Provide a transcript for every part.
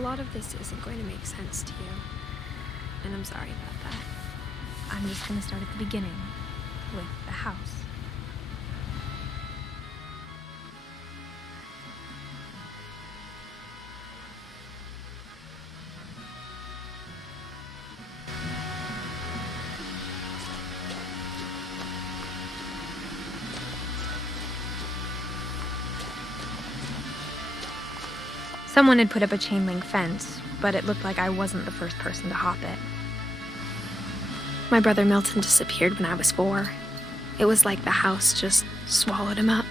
lot of this isn't going to make sense to you, and I'm sorry about that. I'm just going to start at the beginning, with the house. Someone had put up a chain link fence, but it looked like I wasn't the first person to hop it. My brother Milton disappeared when I was 4. It was like the house just swallowed him up.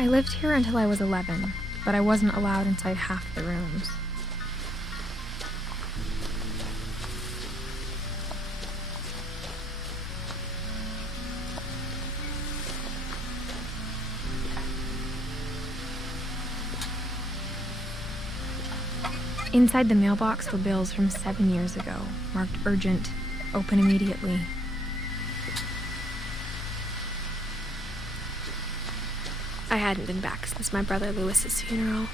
I lived here until I was 11, but I wasn't allowed inside half the rooms. Inside the mailbox were bills from 7 years ago, marked urgent, open immediately. I hadn't been back since my brother Lewis's funeral.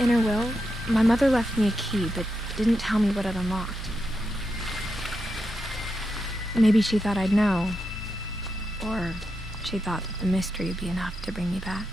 In her will, my mother left me a key, but didn't tell me what it unlocked. Maybe she thought I'd know, or she thought that the mystery would be enough to bring me back.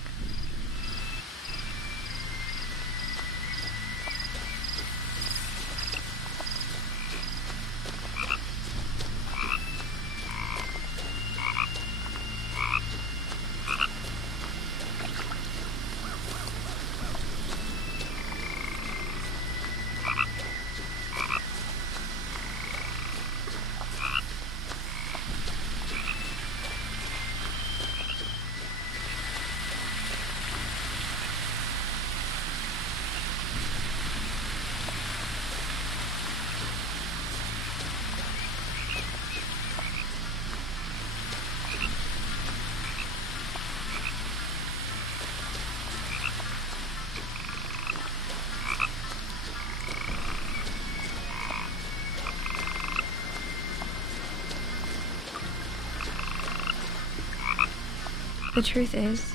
The truth is,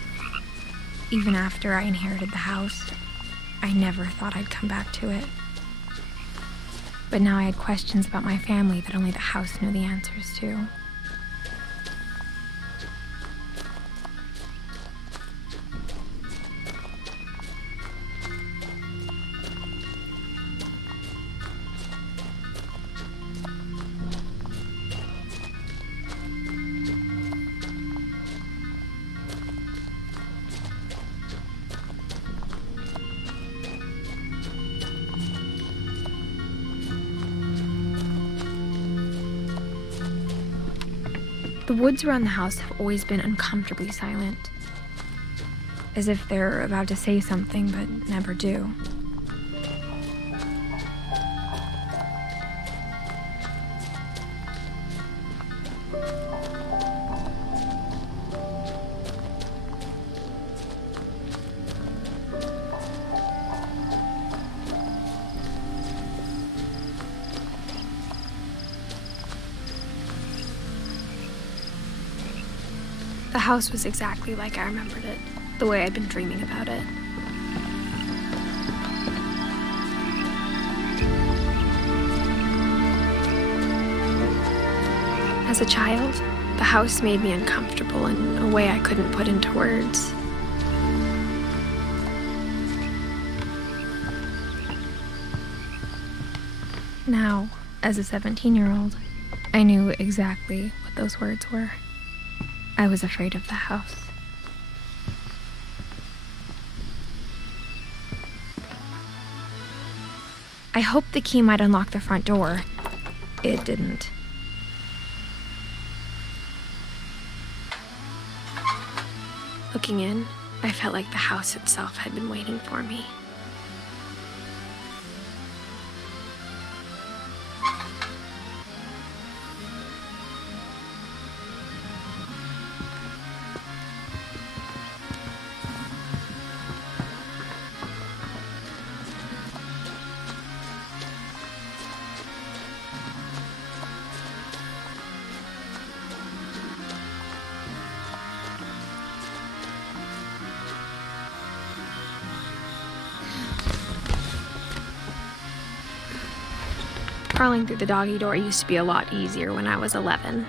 even after I inherited the house, I never thought I'd come back to it. But now I had questions about my family that only the house knew the answers to. The woods around the house have always been uncomfortably silent, as if they're about to say something but never do. The house was exactly like I remembered it, the way I'd been dreaming about it. As a child, the house made me uncomfortable in a way I couldn't put into words. Now, as a 17-year-old, I knew exactly what those words were. I was afraid of the house. I hoped the key might unlock the front door. It didn't. Looking in, I felt like the house itself had been waiting for me. Crawling through the doggy door used to be a lot easier when I was 11.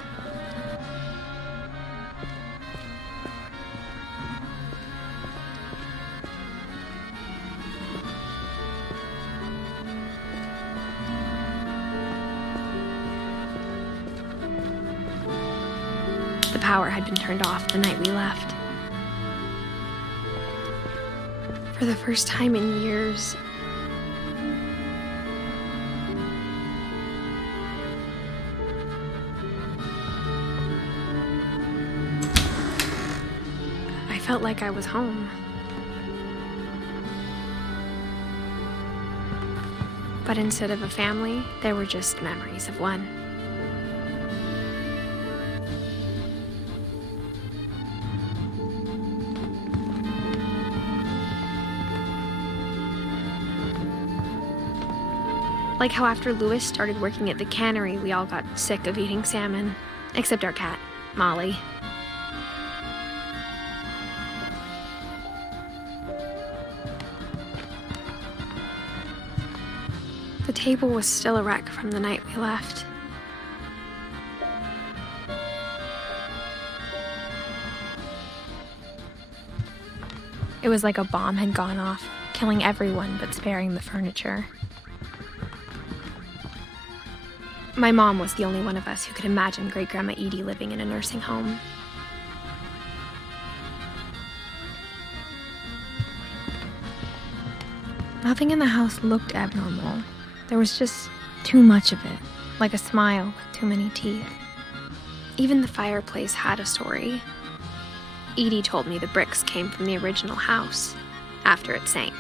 The power had been turned off the night we left. For the first time in years, I felt like I was home. But instead of a family, there were just memories of one. Like how after Louis started working at the cannery, we all got sick of eating salmon, except our cat, Molly. The table was still a wreck from the night we left. It was like a bomb had gone off, killing everyone but sparing the furniture. My mom was the only one of us who could imagine Great-Grandma Edie living in a nursing home. Nothing in the house looked abnormal. There was just too much of it, like a smile with too many teeth. Even the fireplace had a story. Edie told me the bricks came from the original house, after it sank.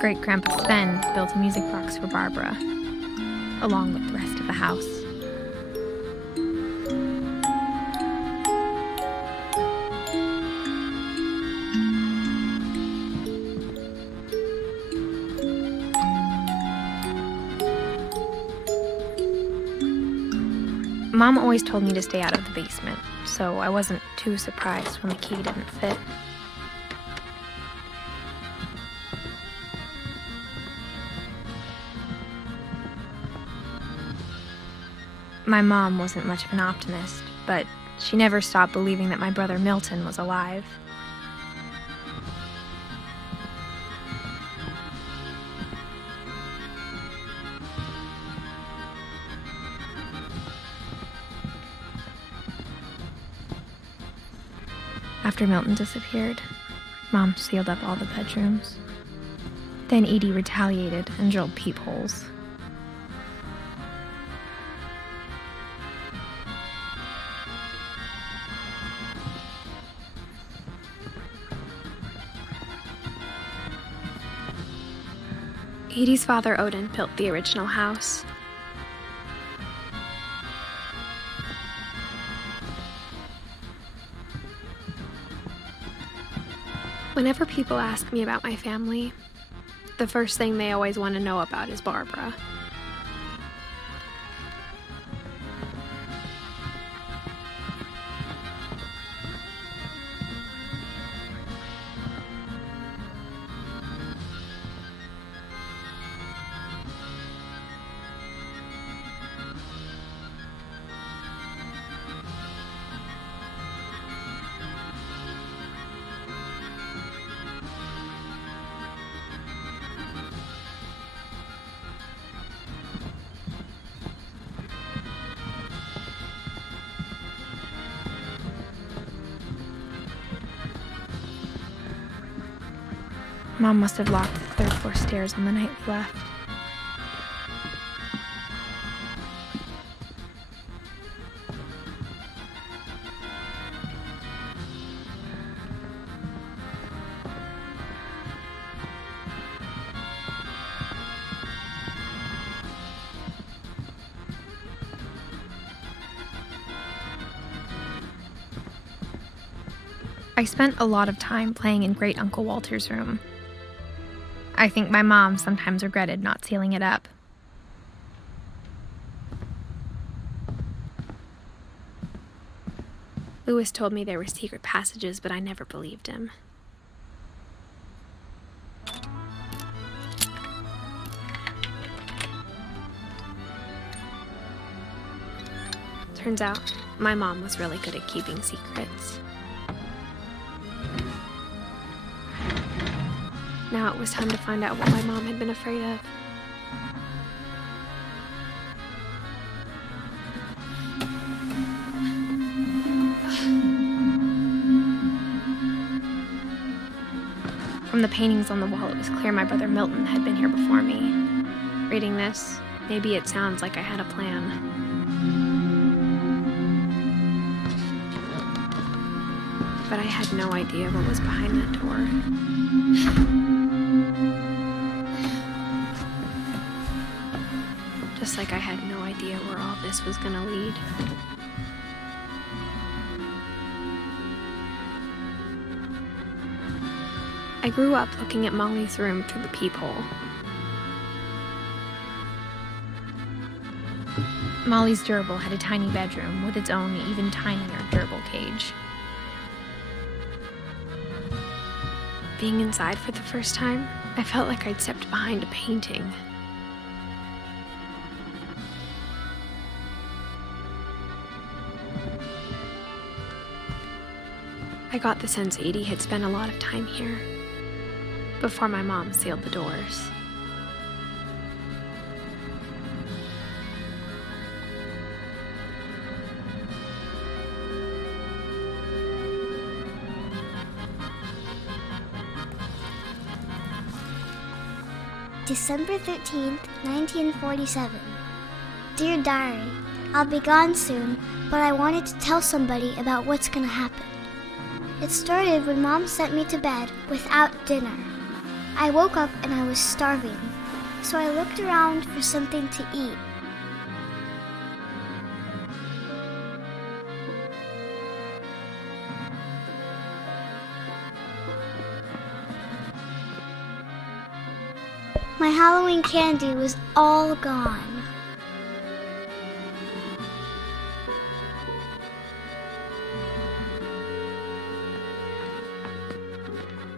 Great-Grandpa Sven built a music box for Barbara, along with the rest of the house. Mom always told me to stay out of the basement, so I wasn't too surprised when the key didn't fit. My mom wasn't much of an optimist, but she never stopped believing that my brother Milton was alive. After Milton disappeared, Mom sealed up all the bedrooms. Then Edie retaliated and drilled peepholes. Edie's father, Odin, built the original house. Whenever people ask me about my family, the first thing they always want to know about is Barbara. Mom must have locked the third-floor stairs on the night we left. I spent a lot of time playing in Great Uncle Walter's room. I think my mom sometimes regretted not sealing it up. Louis told me there were secret passages, but I never believed him. Turns out, my mom was really good at keeping secrets. Now it was time to find out what my mom had been afraid of. From the paintings on the wall, it was clear my brother Milton had been here before me. Reading this, maybe it sounds like I had a plan. But I had no idea what was behind that door. Just like I had no idea where all this was gonna lead. I grew up looking at Molly's room through the peephole. Molly's gerbil had a tiny bedroom with its own even tinier gerbil cage. Being inside for the first time, I felt like I'd stepped behind a painting. I got the sense Edie had spent a lot of time here, before my mom sealed the doors. December 13th, 1947. Dear Diary, I'll be gone soon, but I wanted to tell somebody about what's gonna happen. It started when Mom sent me to bed without dinner. I woke up and I was starving, so I looked around for something to eat. My Halloween candy was all gone.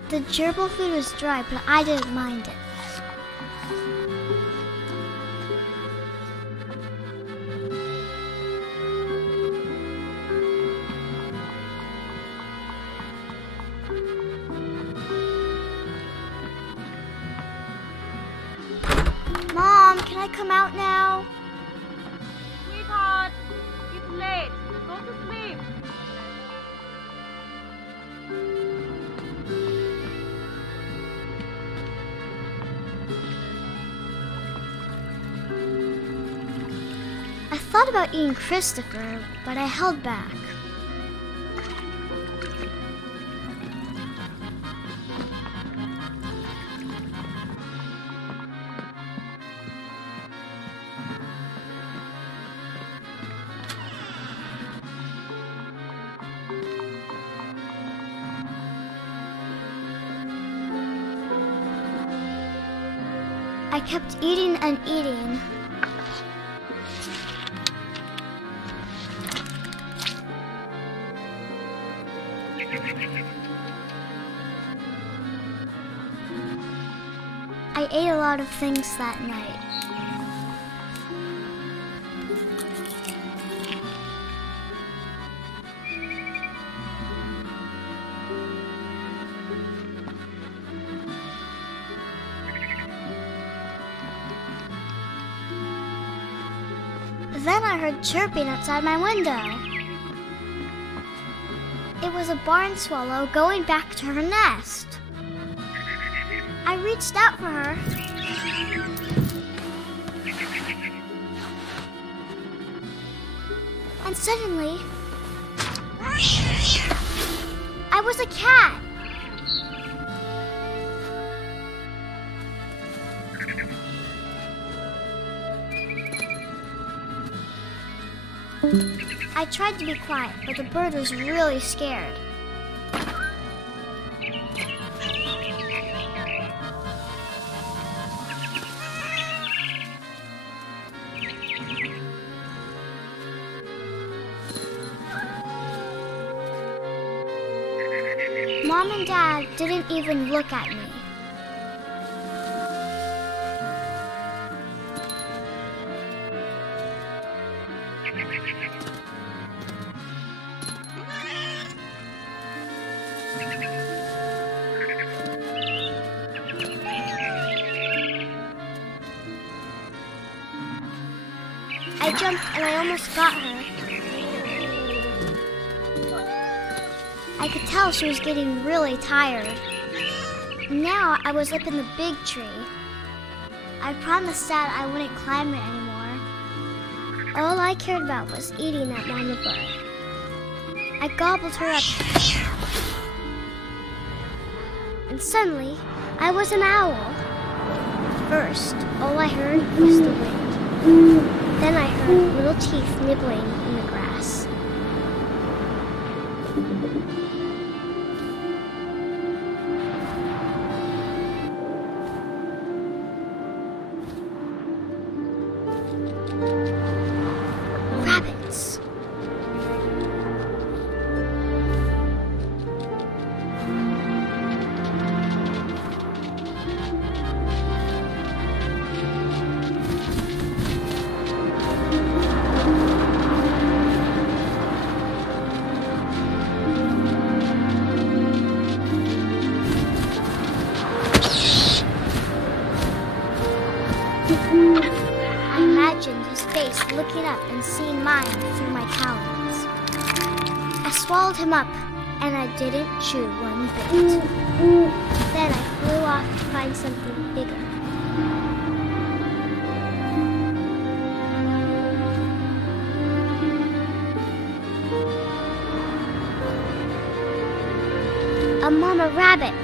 The gerbil food was dry, but I didn't mind it. Mom, can I come out now? Sweetheart, it's late. Go to sleep. I thought about eating Christopher, but I held back. I kept eating and eating. I ate a lot of things that night. Then I heard chirping outside my window. It was a barn swallow going back to her nest. reached out for her. And suddenly, I was a cat. I tried to be quiet, but the bird was really scared. Mom and Dad didn't even look at me. I jumped and I almost got her. I could tell she was getting really tired. Now I was up in the big tree. I promised Dad I wouldn't climb it anymore. All I cared about was eating that mama bird. I gobbled her up. And suddenly, I was an owl. First, all I heard was the wind. Then I heard little teeth nibbling in the grass. Rabbits. I imagined his face looking up and seeing mine through my talons. I swallowed him up, and I didn't chew one bit. Then I flew off to find something bigger. A mama rabbit.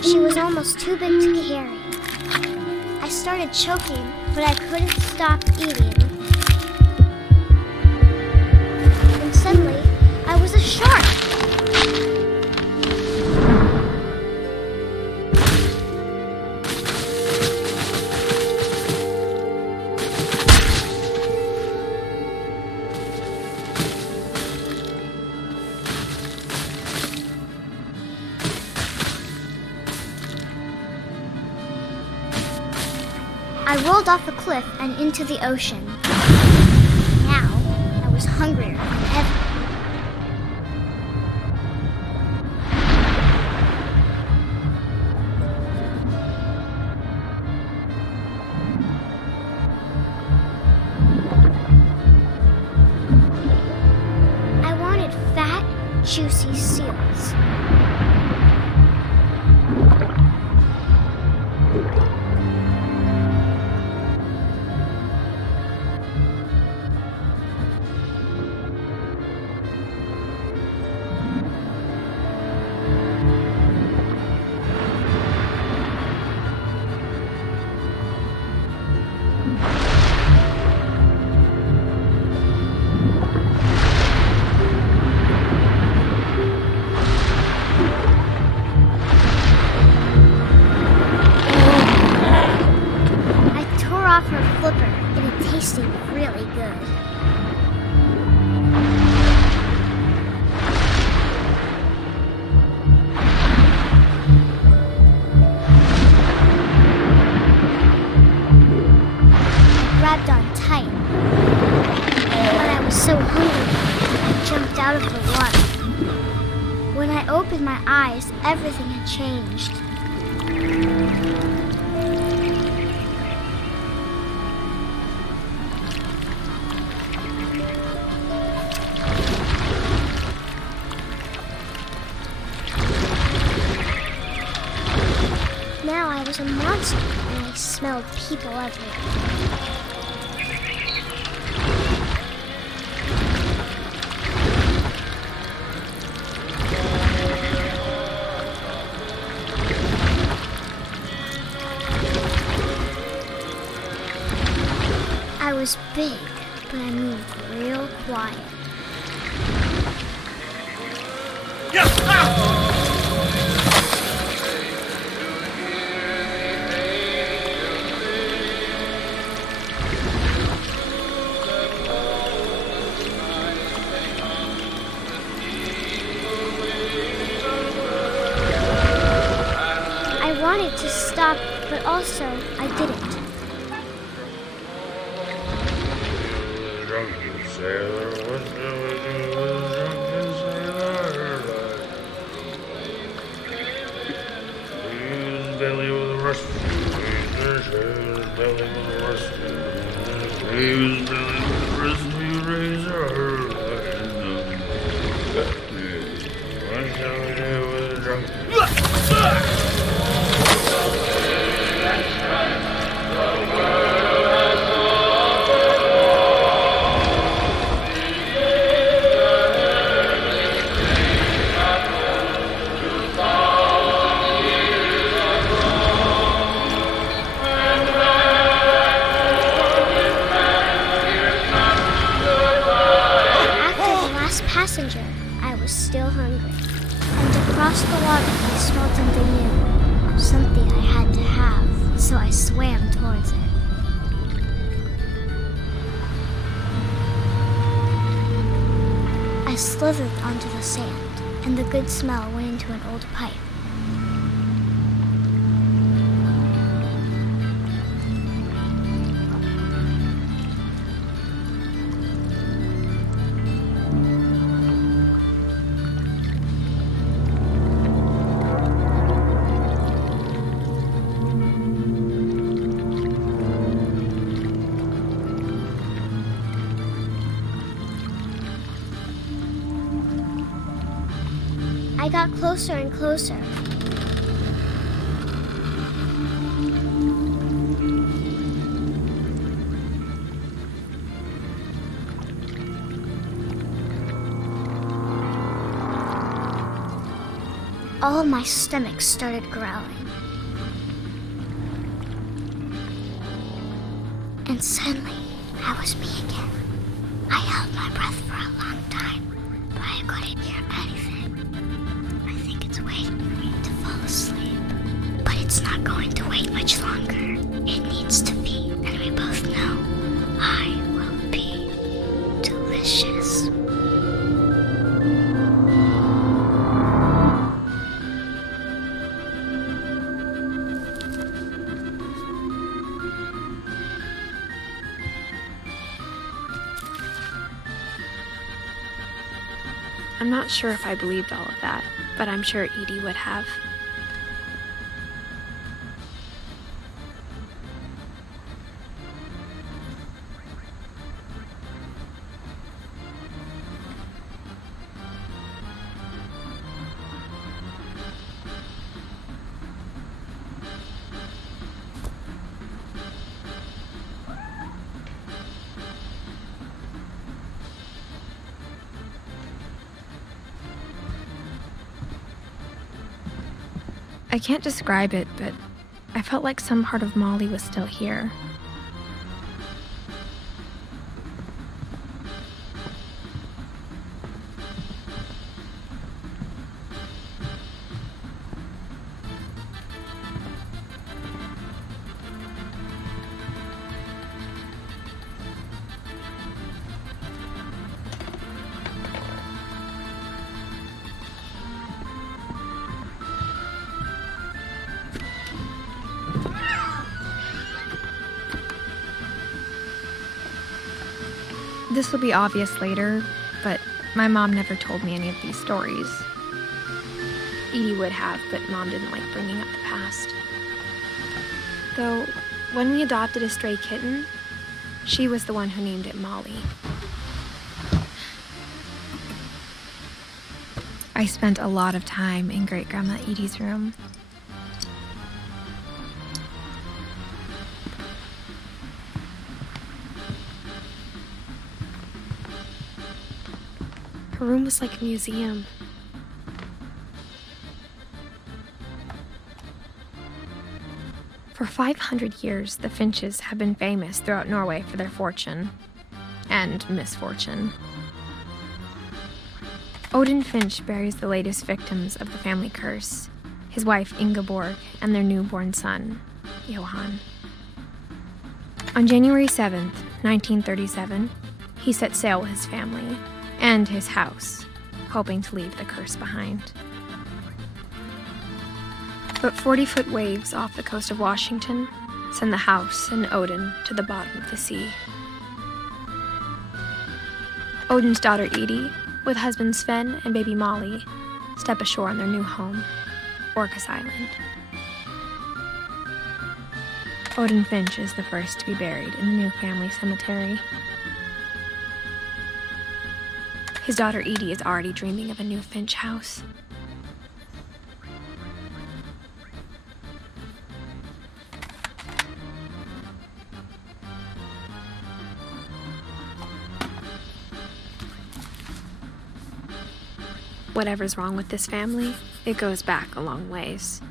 She was almost too big to carry. I started choking, but I couldn't stop eating. And suddenly, I was a shark. I rolled off a cliff and into the ocean. Now, I was hungrier than ever. I wanted fat, juicy seals. Her flipper, and it tasted really good. I grabbed on tight, but I was so hungry, I jumped out of the water. When I opened my eyes, everything had changed. was a monster, and I smelled people everywhere. I was big, but I moved real quiet. I wanted to stop, but also I didn't. Passenger, I was still hungry. And across the water, I smelled something new. Something I had to have, so I swam towards it. I slithered onto the sand, and the good smell went into an old pipe. I got closer and closer. All of my stomach started growling. And suddenly, I was me again. I held my breath for a long time, but I couldn't hear anything. I think it's waiting for me to fall asleep. But it's not going to wait much longer. It needs to be, and we both know I will be delicious. I'm not sure if I believed all of that, but I'm sure Edie would have. I can't describe it, but I felt like some part of Molly was still here. This will be obvious later, but my mom never told me any of these stories. Edie would have, but Mom didn't like bringing up the past. Though, when we adopted a stray kitten, she was the one who named it Molly. I spent a lot of time in Great-Grandma Edie's room. Her room was like a museum. For 500 years, the Finches have been famous throughout Norway for their fortune and misfortune. Odin Finch buries the latest victims of the family curse, his wife Ingeborg and their newborn son, Johan. On January 7th, 1937, he set sail with his family and his house, hoping to leave the curse behind. But 40-foot waves off the coast of Washington send the house and Odin to the bottom of the sea. Odin's daughter Edie, with husband Sven and baby Molly, step ashore on their new home, Orcas Island. Odin Finch is the first to be buried in the new family cemetery. His daughter Edie is already dreaming of a new Finch house. Whatever's wrong with this family, it goes back a long ways.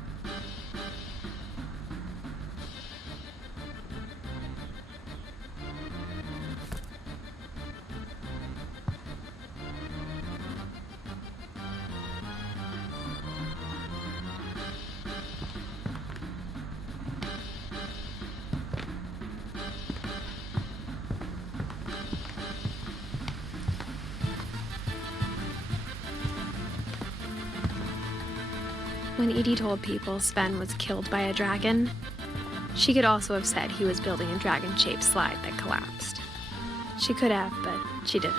When Edie told people Sven was killed by a dragon, she could also have said he was building a dragon-shaped slide that collapsed. She could have, but she didn't.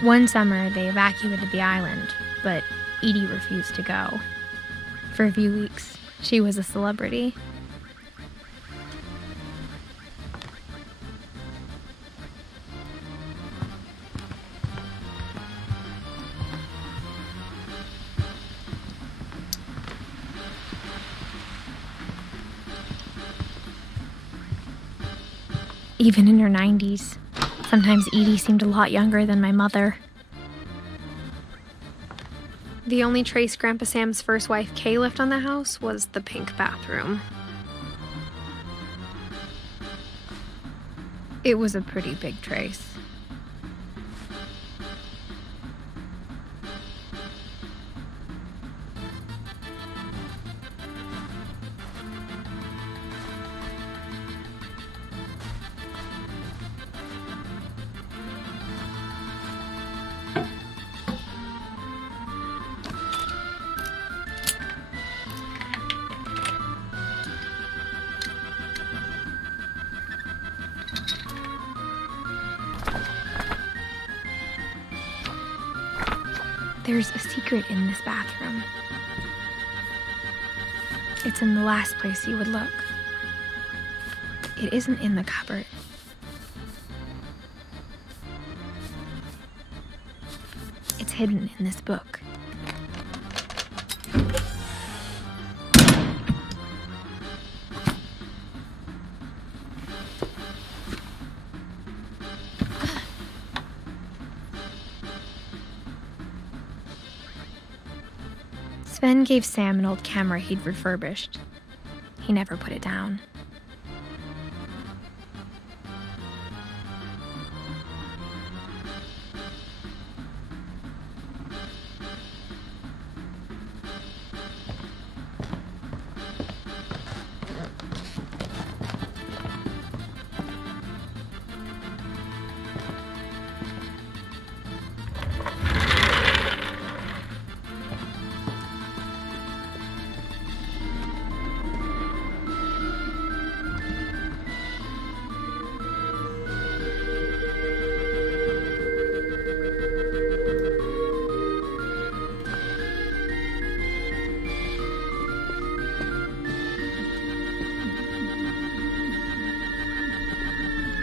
One summer, they evacuated the island, but Edie refused to go. For a few weeks, she was a celebrity. Even in her 90s, sometimes Edie seemed a lot younger than my mother. The only trace Grandpa Sam's first wife, Kay, left on the house was the pink bathroom. It was a pretty big trace. There's a secret in this bathroom. It's in the last place you would look. It isn't in the cupboard. It's hidden in this book. Sven gave Sam an old camera he'd refurbished. He never put it down.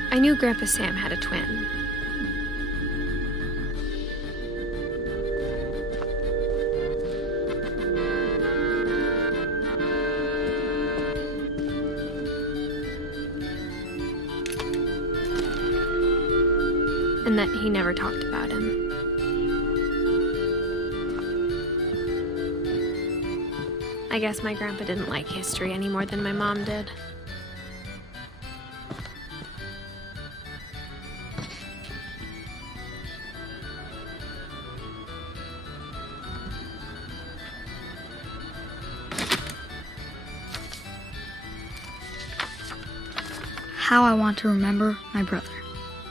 I knew Grandpa Sam had a twin. and that he never talked about him. I guess my grandpa didn't like history any more than my mom did. How I Want to Remember My Brother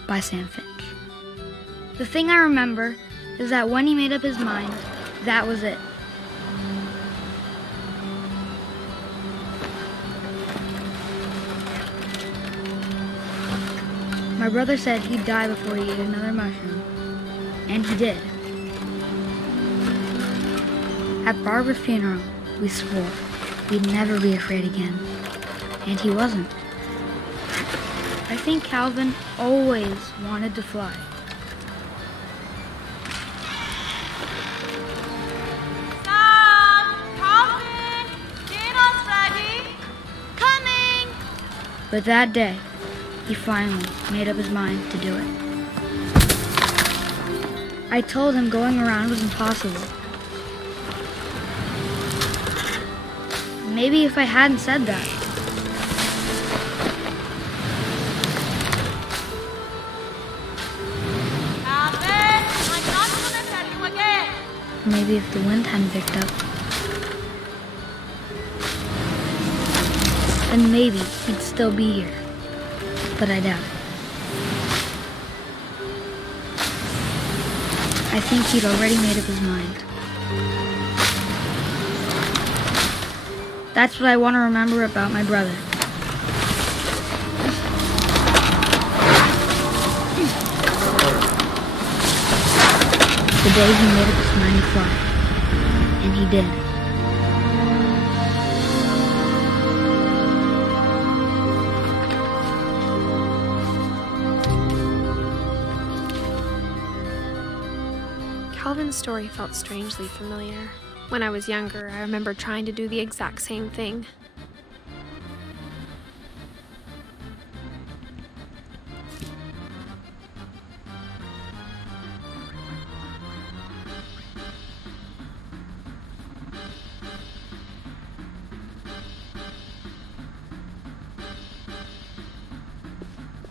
by Sam Finch. The thing I remember is that when he made up his mind, that was it. My brother said he'd die before he ate another mushroom, and he did. At Barbara's funeral, we swore we'd never be afraid again, and he wasn't. I think Calvin always wanted to fly. Sam! Calvin! Dinner's ready! Coming! But that day, he finally made up his mind to do it. I told him going around was impossible. Maybe if I hadn't said that, Calvin! I'm not gonna tell you again! maybe if the wind hadn't picked up, then maybe he'd still be here. But I doubt it. I think he'd already made up his mind. That's what I want to remember about my brother. The day he made up his mind to fly. And he did. Calvin's story felt strangely familiar. When I was younger, I remember trying to do the exact same thing.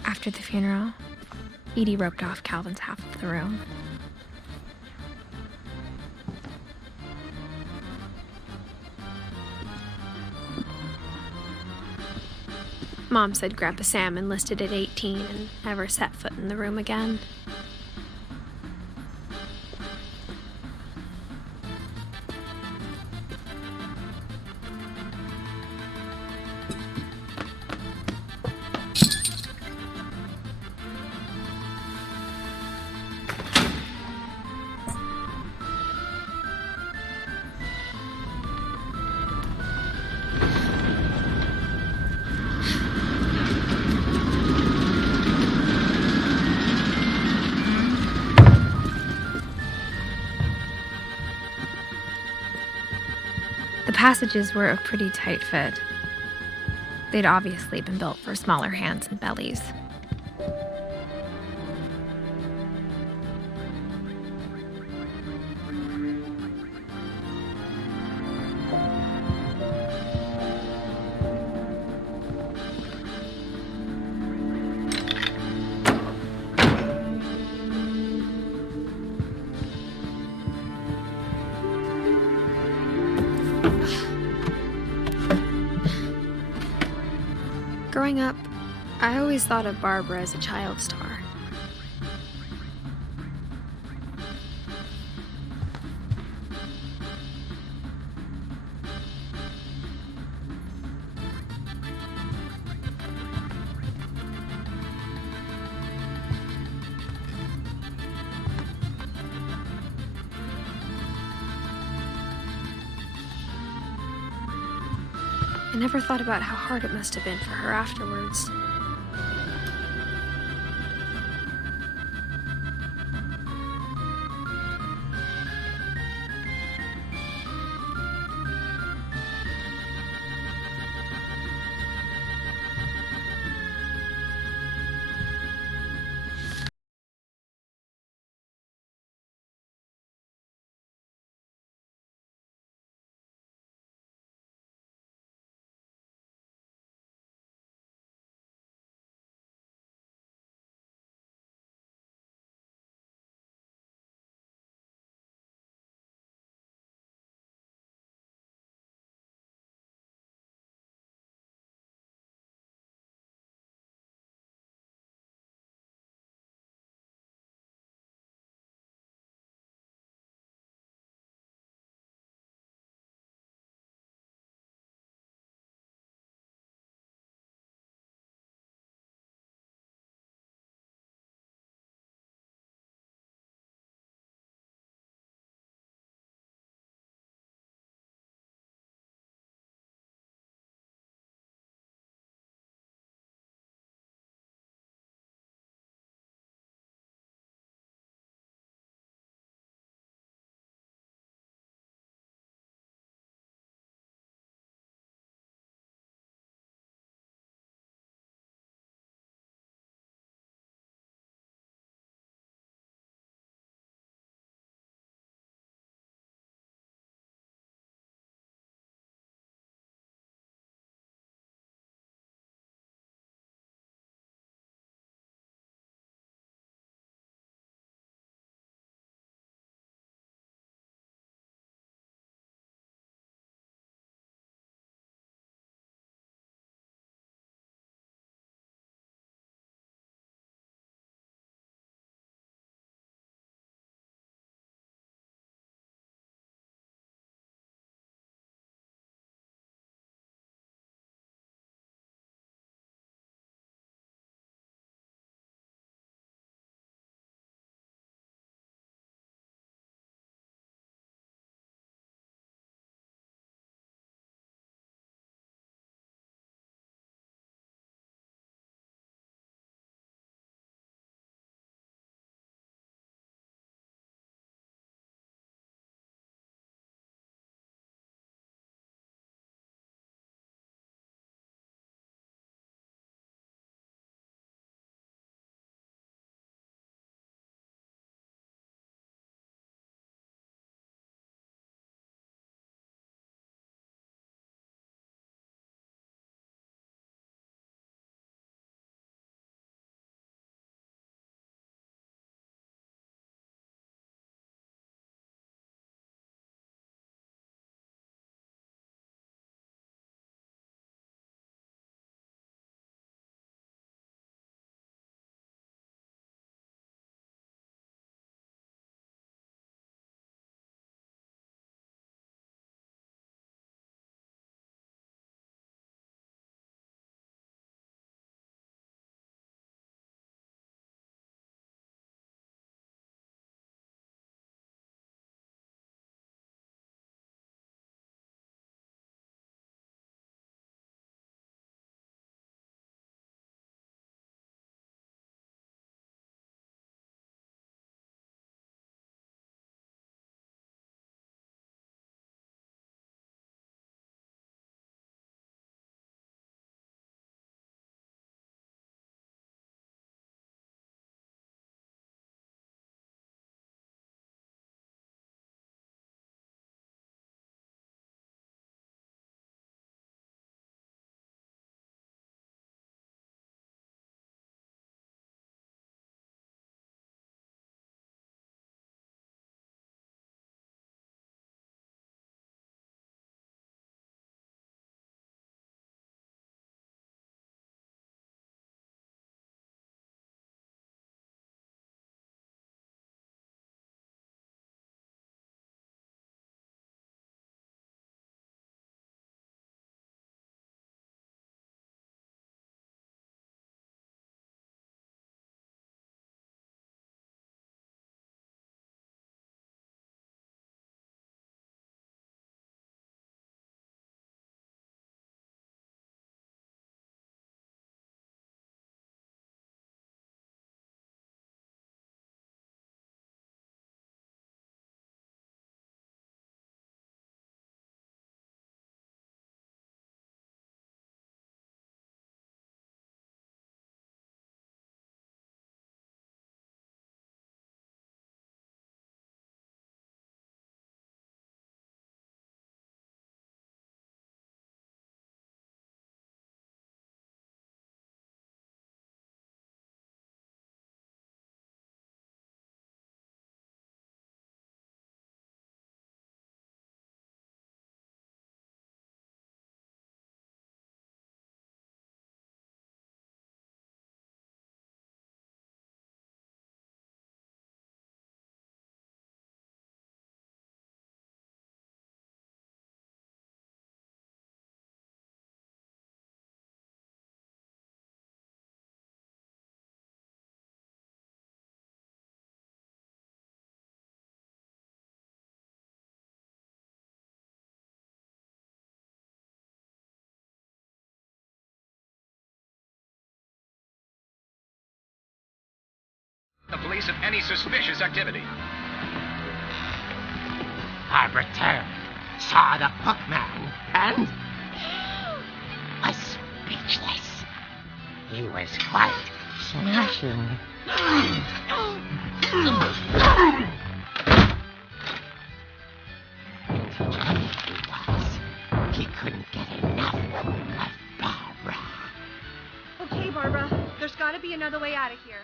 After the funeral, Edie roped off Calvin's half of the room. Mom said Grandpa Sam enlisted at 18 and never set foot in the room again. The passages were a pretty tight fit. They'd obviously been built for smaller hands and bellies. Growing up, I always thought of Barbara as a child star. I never thought about how hard it must have been for her afterwards. The police of any suspicious activity. Barbara turned, saw the hookman, and was speechless. He was quite smashing. And he was. He couldn't get enough of Barbara. Okay, Barbara. There's got to be another way out of here.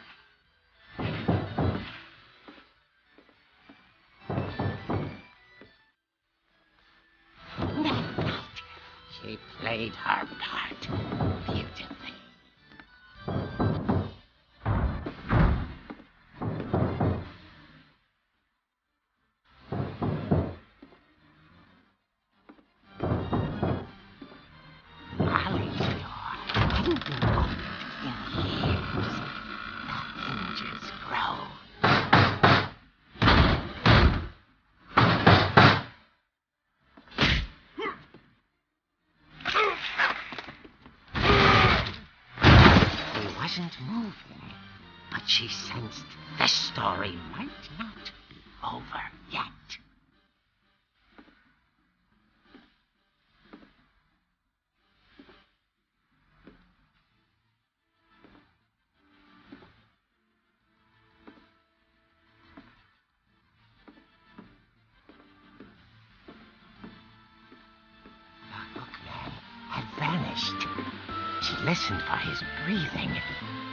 That night, she played her part beautifully. Molly's door hadn't been opened in years. The hinges grow. He wasn't moving, but she sensed the story might not be over yet. The hookman had vanished. She listened for his breathing,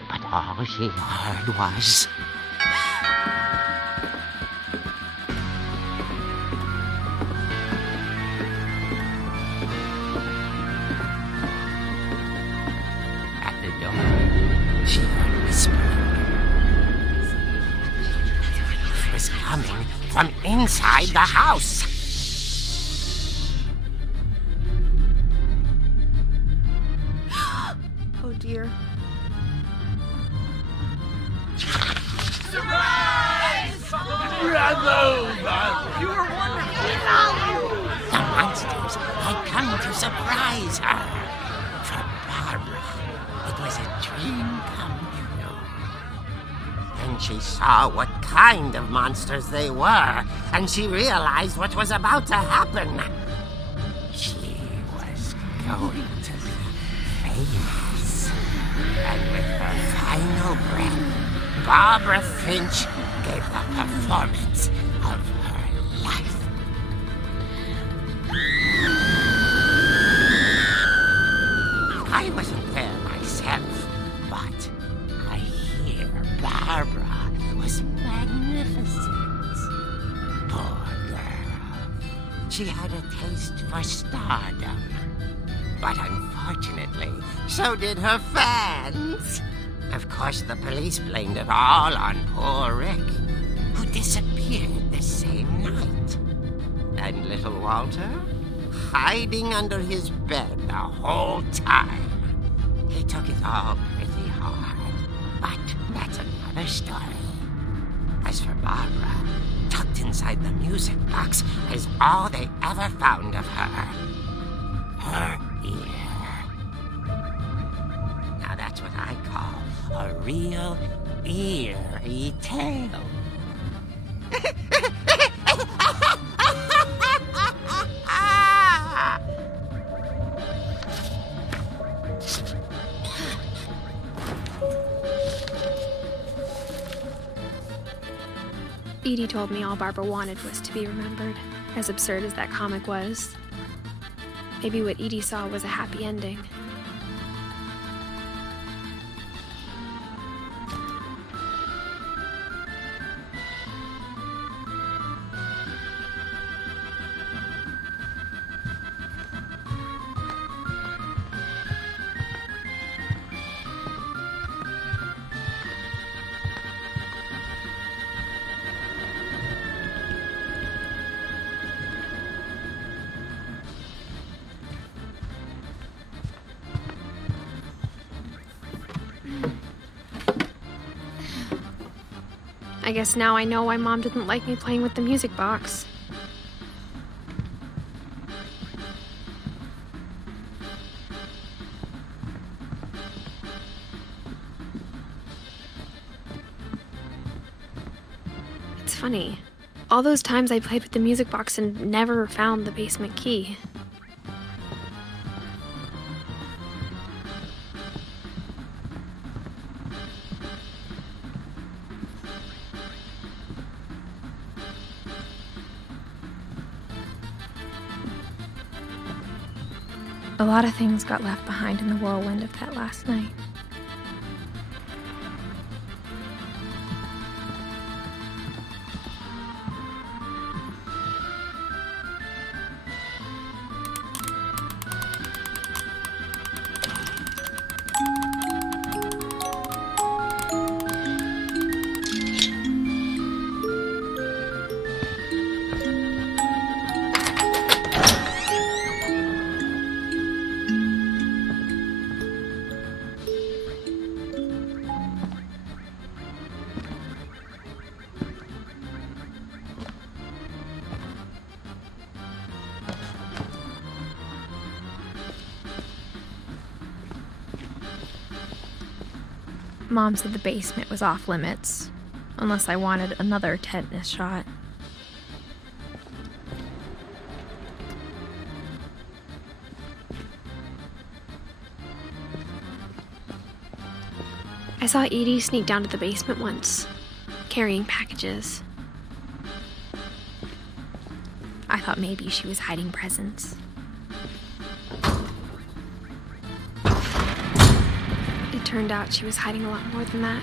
but all she heard was... At the door, she heard whispering. It was coming from inside the house. Oh dear. The monsters had come to surprise her. For Barbara, it was a dream come true. Then she saw what kind of monsters they were, and she realized what was about to happen. She was going to be famous. And with her final breath, Barbara Finch gave the performance of her life. I wasn't there myself, but I hear Barbara was magnificent. Poor girl. She had a taste for stardom. But unfortunately, so did her fans. Of course, the police blamed it all on poor Rick, who disappeared the same night. And little Walter, hiding under his bed the whole time. He took it all pretty hard, but that's another story. As for Barbara, tucked inside the music box is all they ever found of her. Her ear. Now that's what I call a real eerie tale. Edie told me all Barbara wanted was to be remembered, as absurd as that comic was. Maybe what Edie saw was a happy ending. I guess now I know why Mom didn't like me playing with the music box. funny. All those times I played with the music box and never found the basement key. A lot of things got left behind in the whirlwind of that last night. Mom said the basement was off limits, unless I wanted another tetanus shot. I saw Edie sneak down to the basement once, carrying packages. I thought maybe she was hiding presents. It turned out she was hiding a lot more than that.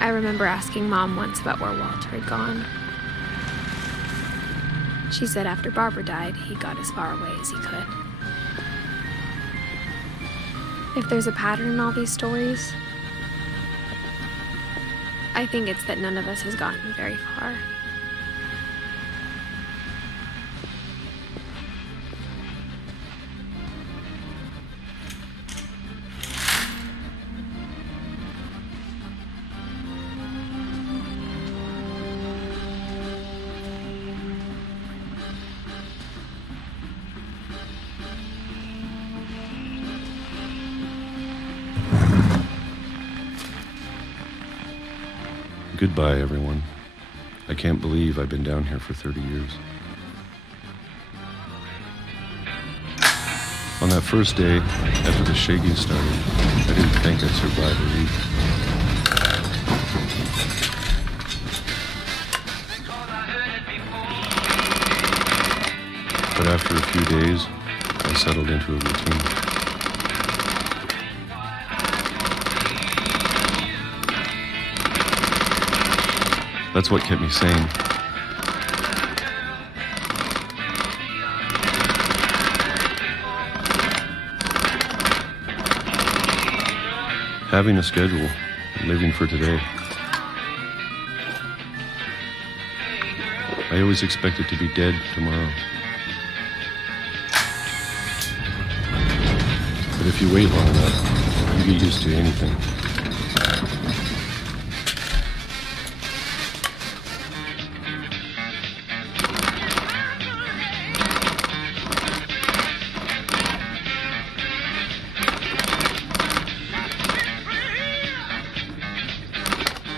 I remember asking Mom once about where Walter had gone. She said after Barbara died, he got as far away as he could. If there's a pattern in all these stories, I think it's that none of us has gotten very far. Goodbye, everyone. I can't believe I've been down here for 30 years. On that first day, after the shaking started, I didn't think I'd survive a week. But after a few days, I settled into a routine. That's what kept me sane. Having a schedule, living for today. I always expected to be dead tomorrow. But if you wait long enough, you get used to anything.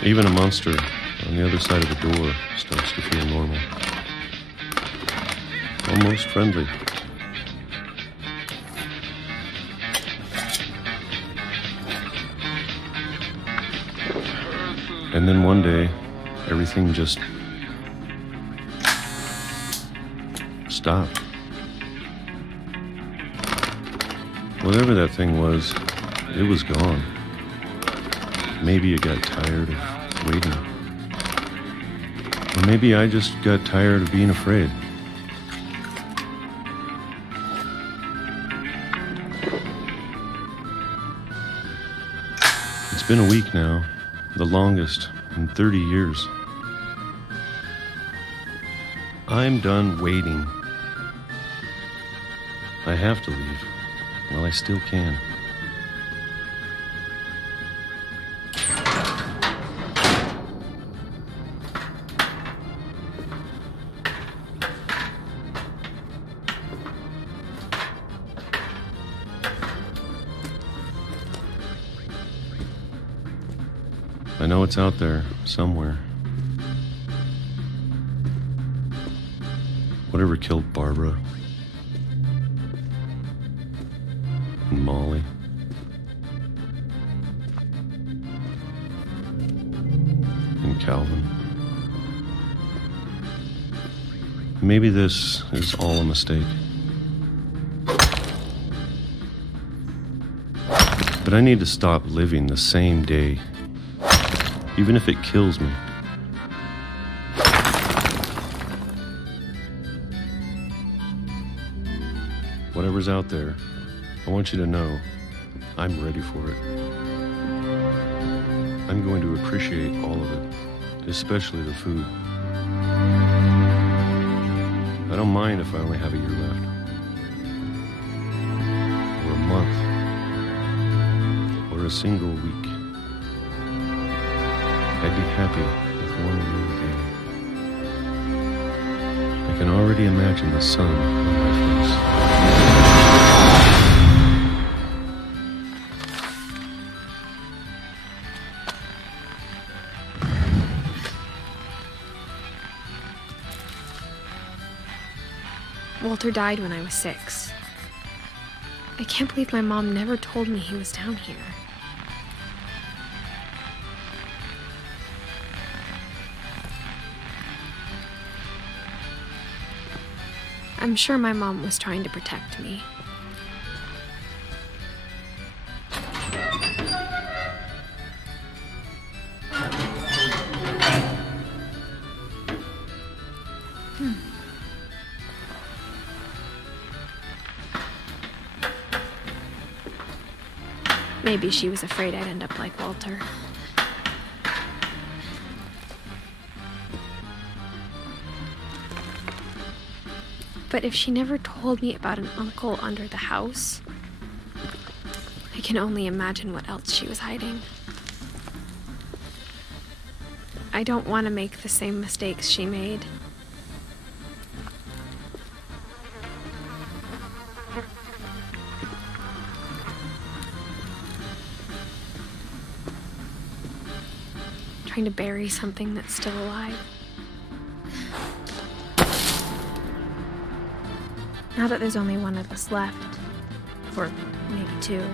Even a monster on the other side of the door starts to feel normal. Almost friendly. And then one day, everything just stopped. Whatever that thing was, it was gone. Maybe it got tired of waiting. Or maybe I just got tired of being afraid. It's been a week now, the longest in 30 years. I'm done waiting. I have to leave while I still can. I know it's out there somewhere. Whatever killed Barbara and Molly and Calvin. Maybe this is all a mistake. But I need to stop living the same day, even if it kills me. Whatever's out there, I want you to know I'm ready for it. I'm going to appreciate all of it, especially the food. I don't mind if I only have a year left, or a month, or a single week. I'd be happy with one new day. I can already imagine the sun on my face. Walter died when I was 6. I can't believe my mom never told me he was down here. I'm sure my mom was trying to protect me. Maybe she was afraid I'd end up like Walter. But if she never told me about an uncle under the house, I can only imagine what else she was hiding. I don't want to make the same mistakes she made. Trying to bury something that's still alive. Now that there's only one of us left, or maybe 2,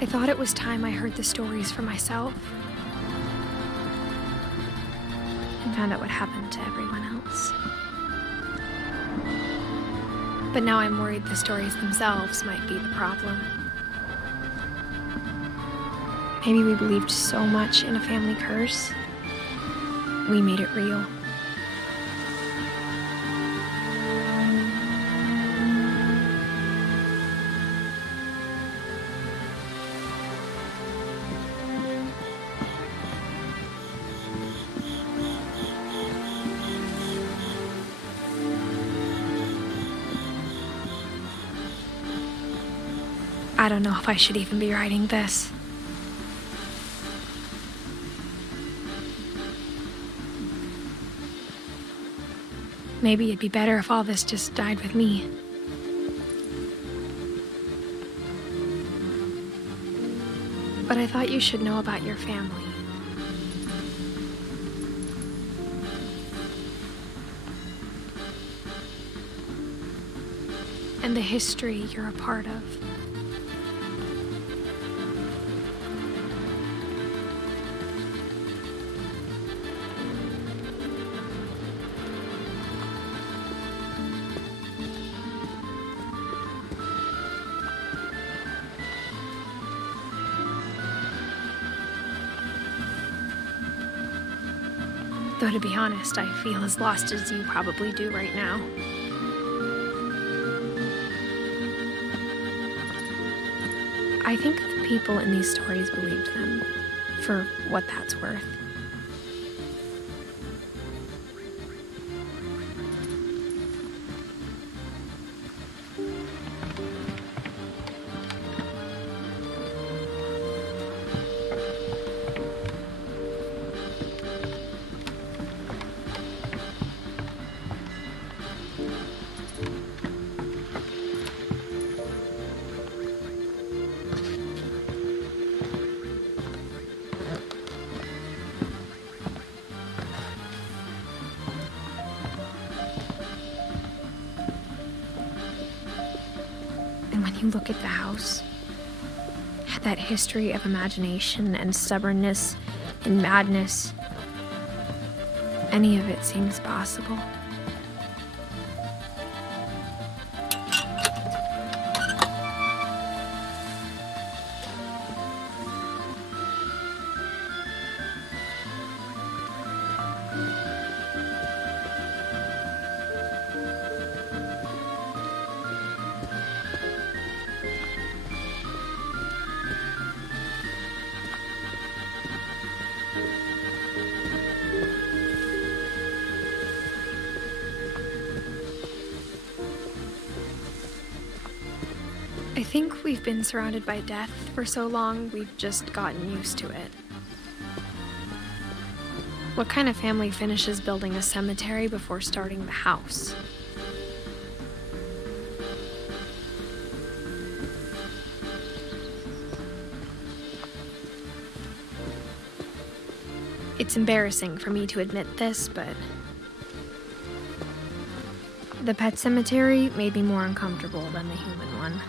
I thought it was time I heard the stories for myself and found out what happened to everyone else. But now I'm worried the stories themselves might be the problem. Maybe we believed so much in a family curse, we made it real. I don't know if I should even be writing this. Maybe it'd be better if all this just died with me. But I thought you should know about your family. And the history you're a part of. Though to be honest, I feel as lost as you probably do right now. I think the people in these stories believed them, for what that's worth. you look at the house, it had that history of imagination and stubbornness and madness. Any of it seems possible. I think we've been surrounded by death for so long, we've just gotten used to it. What kind of family finishes building a cemetery before starting the house? It's embarrassing for me to admit this, but the pet cemetery made me more uncomfortable than the human one.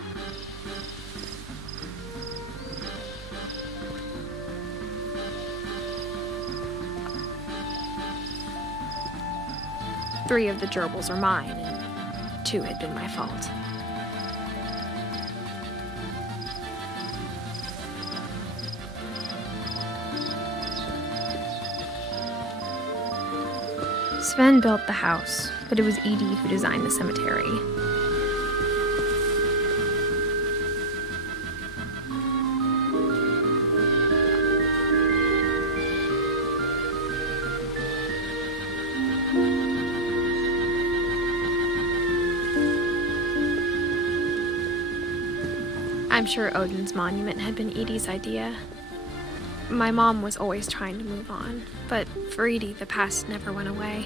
Three of the gerbils are mine, and 2 had been my fault. Sven built the house, but it was Edie who designed the cemetery. I'm sure Odin's monument had been Edie's idea. My mom was always trying to move on, but for Edie, the past never went away.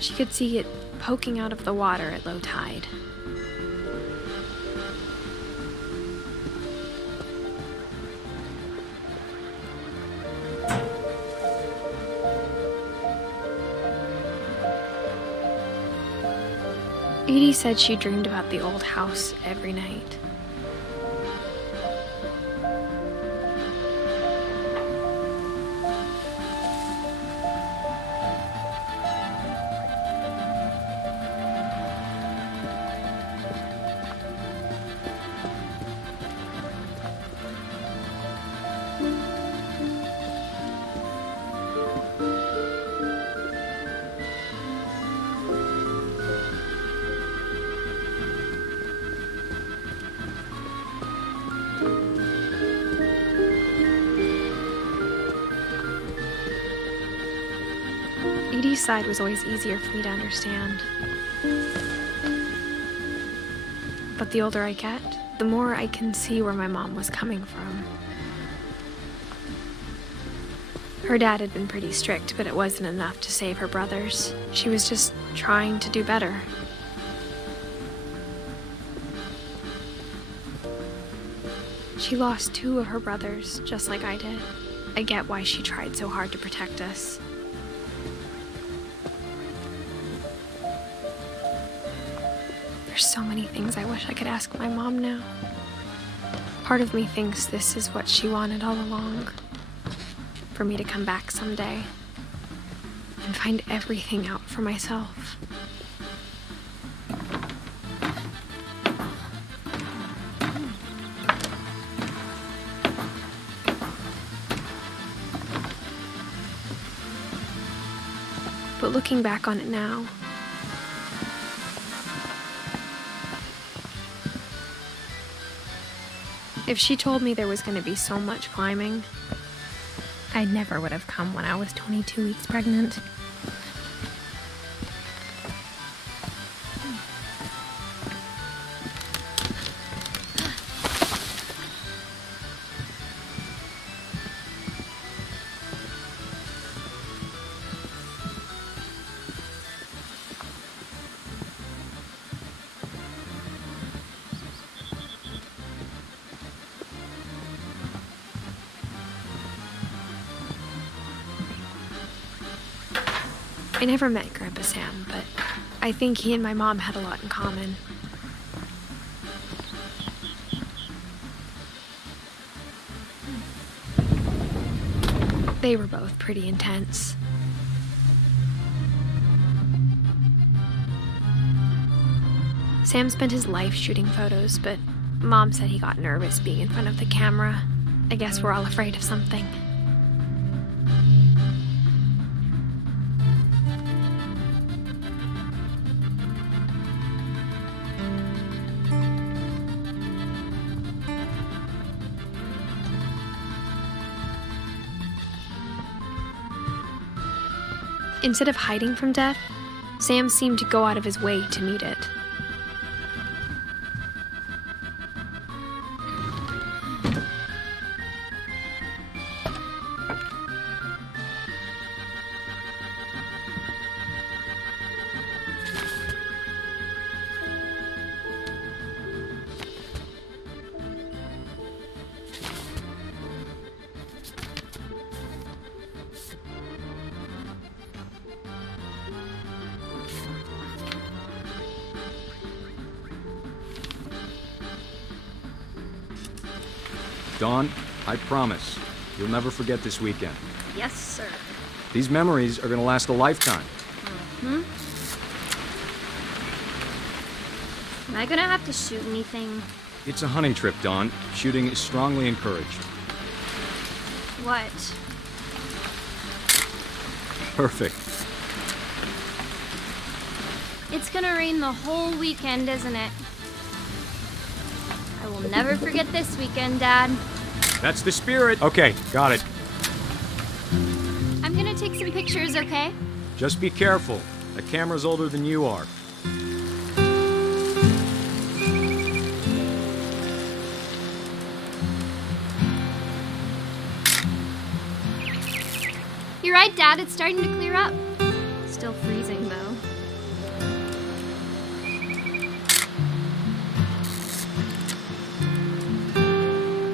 She could see it poking out of the water at low tide. Edie said she dreamed about the old house every night. Edie's side was always easier for me to understand. But the older I get, the more I can see where my mom was coming from. Her dad had been pretty strict, but it wasn't enough to save her brothers. She was just trying to do better. She lost 2 of her brothers, just like I did. I get why she tried so hard to protect us. There's so many things I wish I could ask my mom now. Part of me thinks this is what she wanted all along. For me to come back someday and find everything out for myself. But looking back on it now, if she told me there was going to be so much climbing, I never would have come when I was 22 weeks pregnant. I never met Grandpa Sam, but I think he and my mom had a lot in common. They were both pretty intense. Sam spent his life shooting photos, but Mom said he got nervous being in front of the camera. I guess we're all afraid of something. Instead of hiding from death, Sam seemed to go out of his way to meet it. Dawn, I promise, you'll never forget this weekend. Yes, sir. These memories are gonna last a lifetime. Am I gonna have to shoot anything? It's a hunting trip, Dawn. Shooting is strongly encouraged. What? Perfect. It's gonna rain the whole weekend, isn't it? I will never forget this weekend, Dad. That's the spirit. Okay, got it. I'm gonna take some pictures, okay? Just be careful. The camera's older than you are. You're right, Dad. It's starting to clear up. Still freezing, though.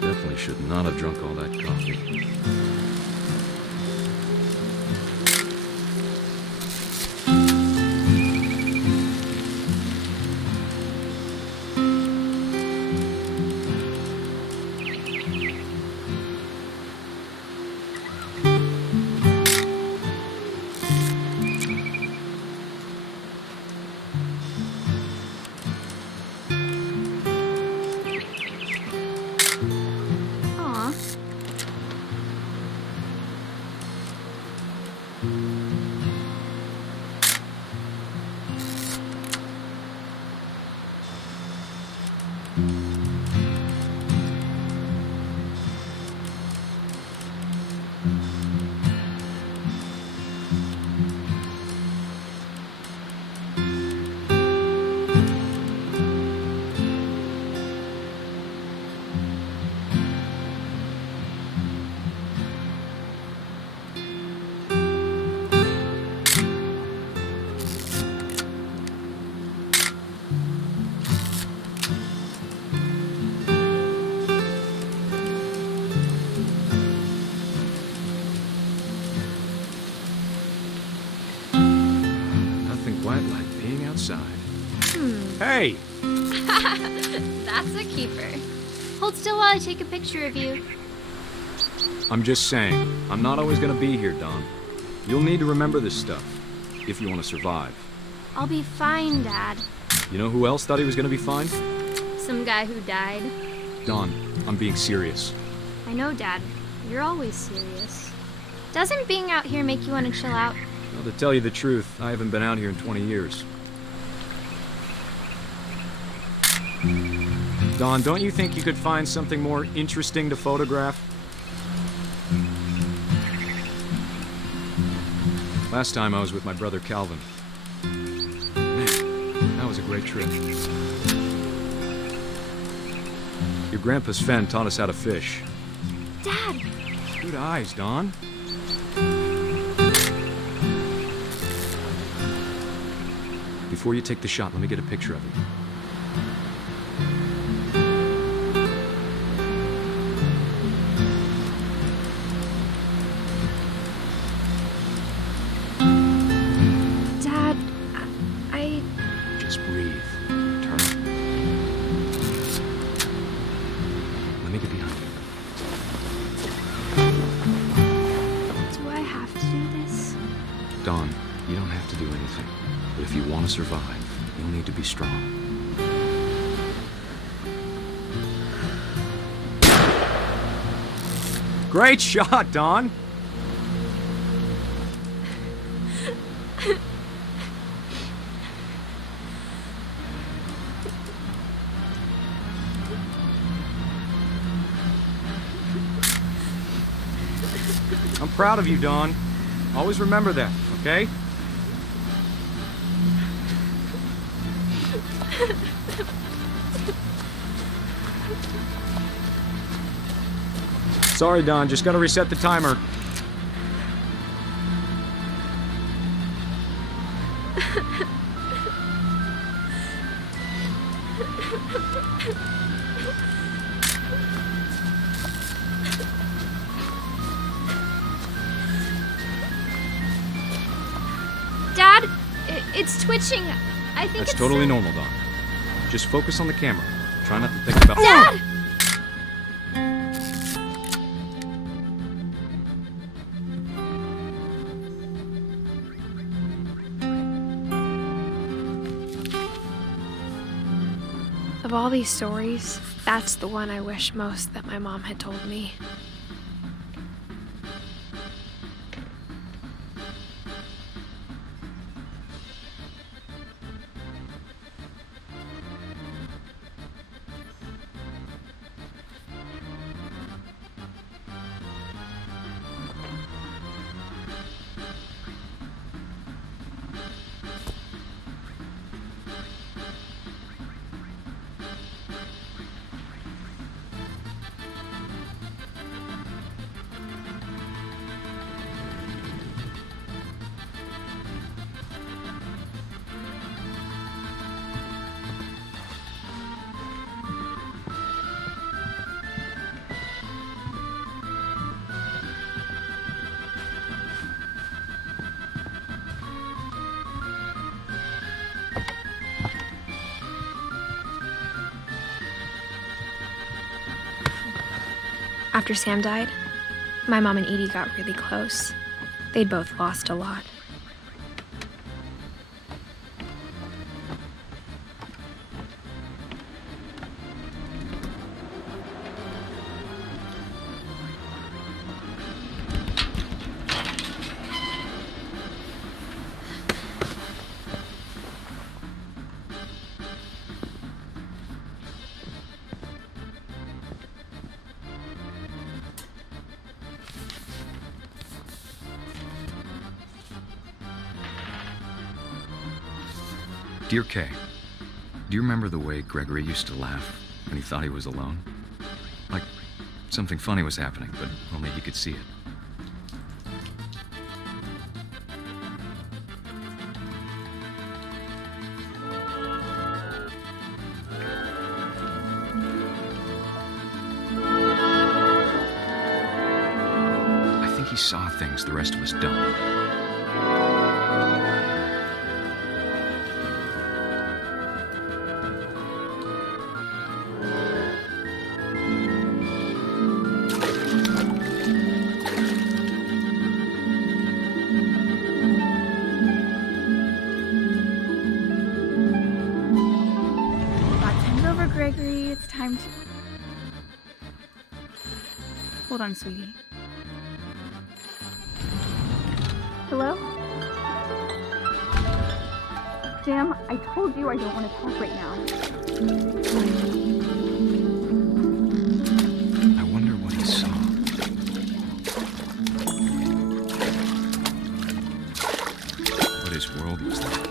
Definitely should not have drunk all that coffee. Aw. Nothing quite like being outside. Hey! That's a keeper. Hold still while I take a picture of you. I'm just saying, I'm not always gonna be here, Dawn. You'll need to remember this stuff, if you want to survive. I'll be fine, Dad. You know who else thought he was gonna be fine? Some guy who died. Dawn, I'm being serious. I know, Dad. You're always serious. Doesn't being out here make you want to chill out? Well, to tell you the truth, I haven't been out here in 20 years. Dawn, don't you think you could find something more interesting to photograph? Last time I was with my brother Calvin. Man, that was a great trip. Your grandpa's Fen taught us how to fish. Dad! Good eyes, Dawn. Before you take the shot, let me get a picture of it. Dawn, you don't have to do anything. But if you want to survive, you'll need to be strong. Great shot, Dawn! I'm proud of you, Dawn. Always remember that, okay? Sorry, Dawn. Just gotta reset the timer. Dad, it's twitching. I think That's it's totally normal, Dawn. Just focus on the camera. Try not to think about... Dad! Of all these stories, that's the one I wish most that my mom had told me. After Sam died, my mom and Edie got really close. They'd both lost a lot. Dear Kay, do you remember the way Gregory used to laugh when he thought he was alone? Like something funny was happening, but only he could see it. I think he saw things the rest of us don't. Gregory, it's time to... Hold on, sweetie. Hello? Sam, I told you I don't want to talk right now. I wonder what he saw. What his world was like.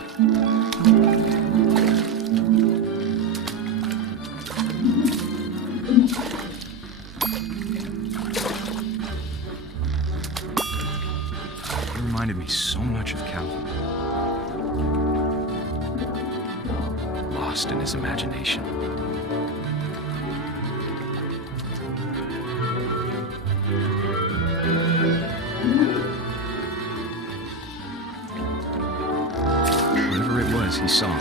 Reminded me so much of Calvin. Lost in his imagination. Whatever it was he saw.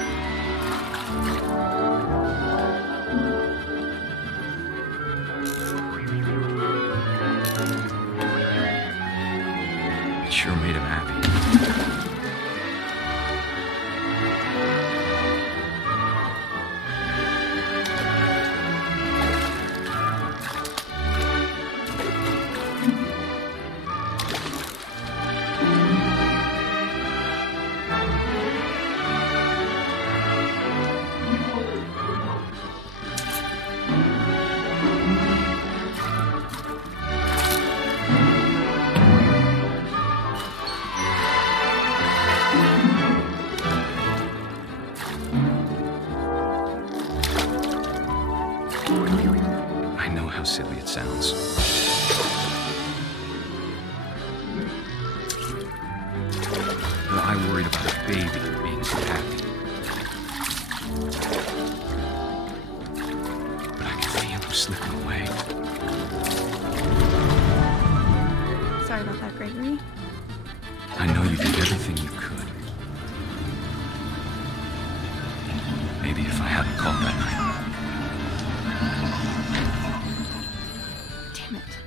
It sure made him happy. worried about a baby being so happy. But I can feel him slipping away. Sorry about that, Gregory. I know you did everything you could. Maybe if I hadn't called that night. Damn it.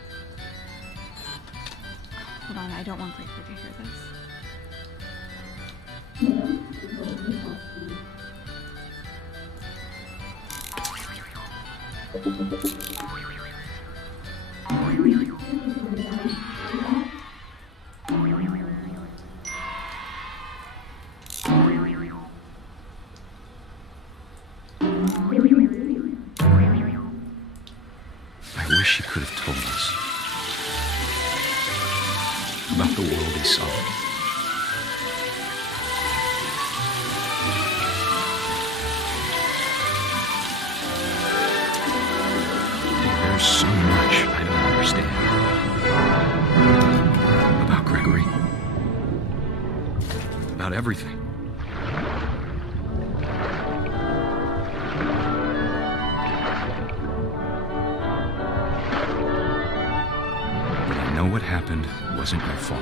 Hold on, I don't want Gregory to hear this. I wish he could have told us about the world he saw. There's so much I don't understand about Gregory, about everything. But I know what happened wasn't your fault.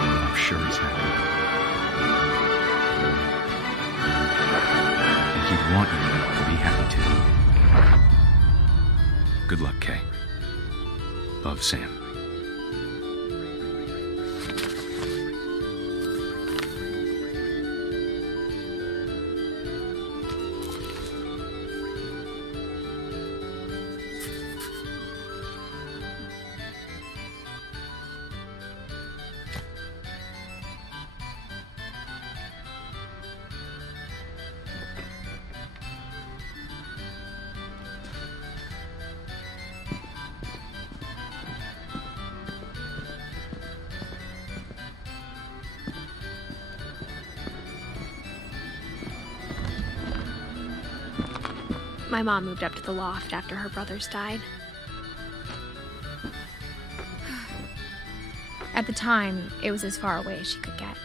I'm sure he's happy. And he'd want you to be happy too. Good luck, Kay. Love, Sam. My mom moved up to the loft after her brothers died. At the time, it was as far away as she could get.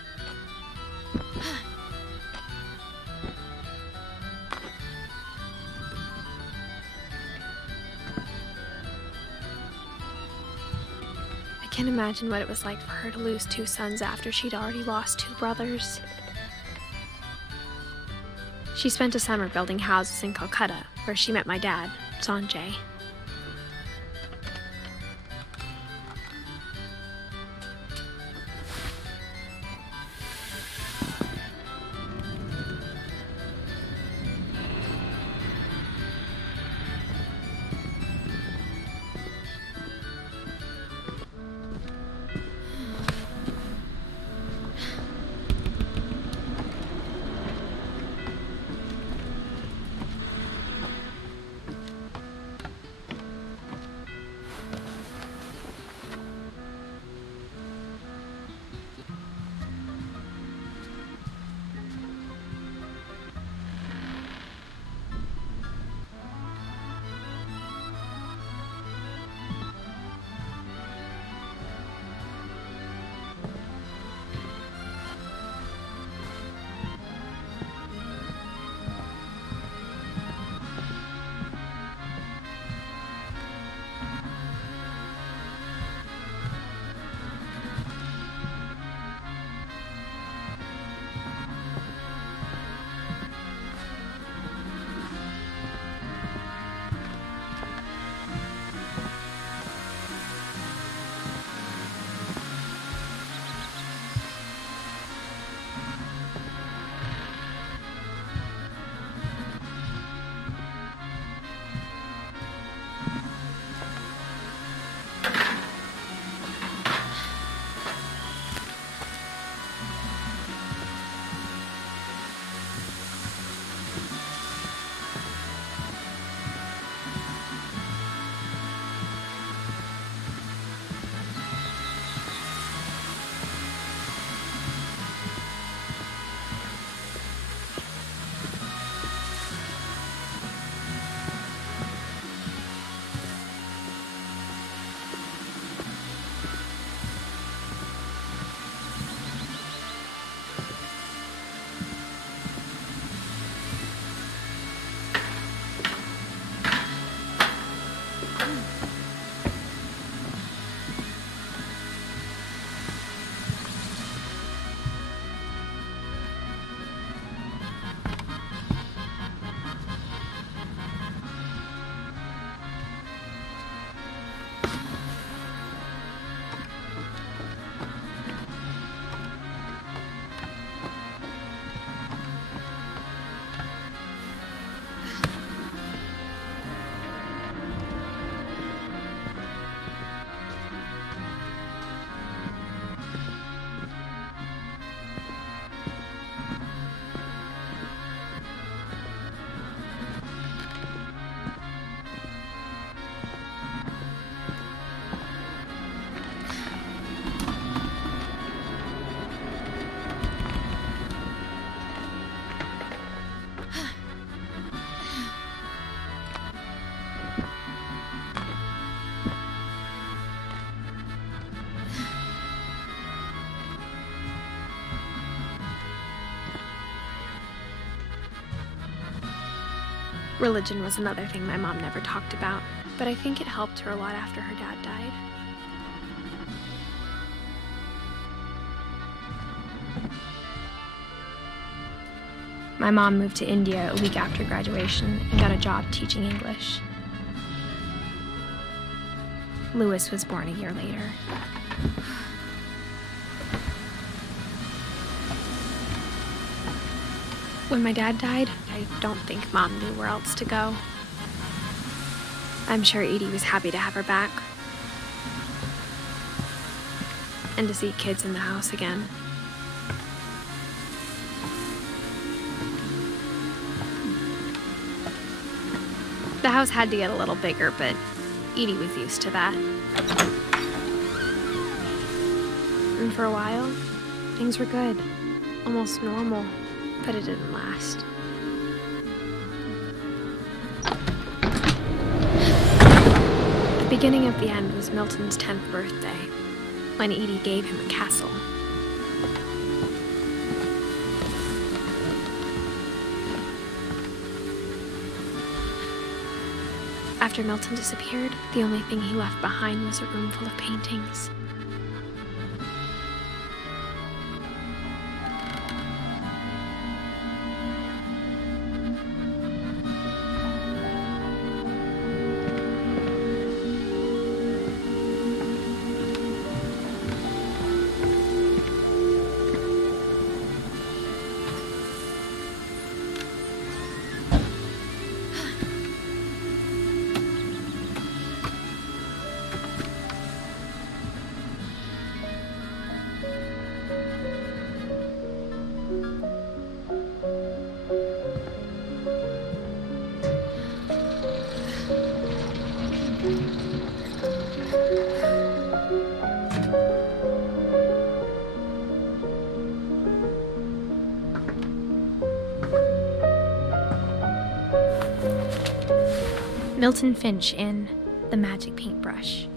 I can't imagine what it was like for her to lose 2 sons after she'd already lost 2 brothers. She spent a summer building houses in Calcutta, where she met my dad, Sanjay. Religion was another thing my mom never talked about, but I think it helped her a lot after her dad died. My mom moved to India a week after graduation and got a job teaching English. Louis was born a year later. When my dad died, I don't think Mom knew where else to go. I'm sure Edie was happy to have her back and to see kids in the house again. The house had to get a little bigger, but Edie was used to that. And for a while, things were good, almost normal, but it didn't last. The beginning of the end was Milton's 10th birthday, when Edie gave him a castle. After Milton disappeared, the only thing he left behind was a room full of paintings. Milton Finch in The Magic Paintbrush.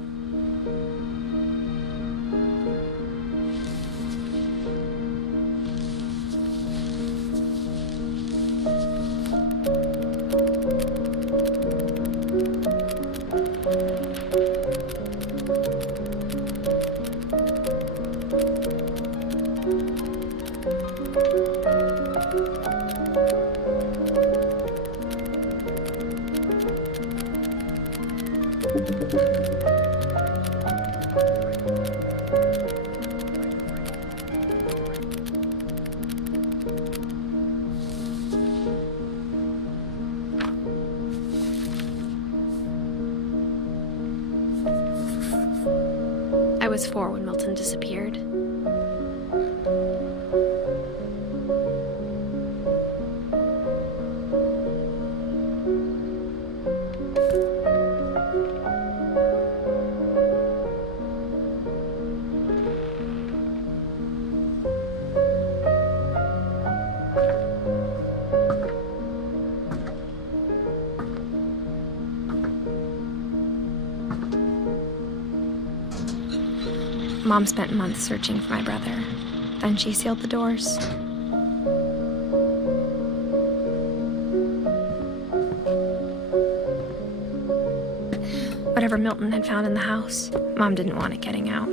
I was 4 when Milton disappeared. Mom spent months searching for my brother. Then she sealed the doors. Whatever Milton had found in the house, Mom didn't want it getting out.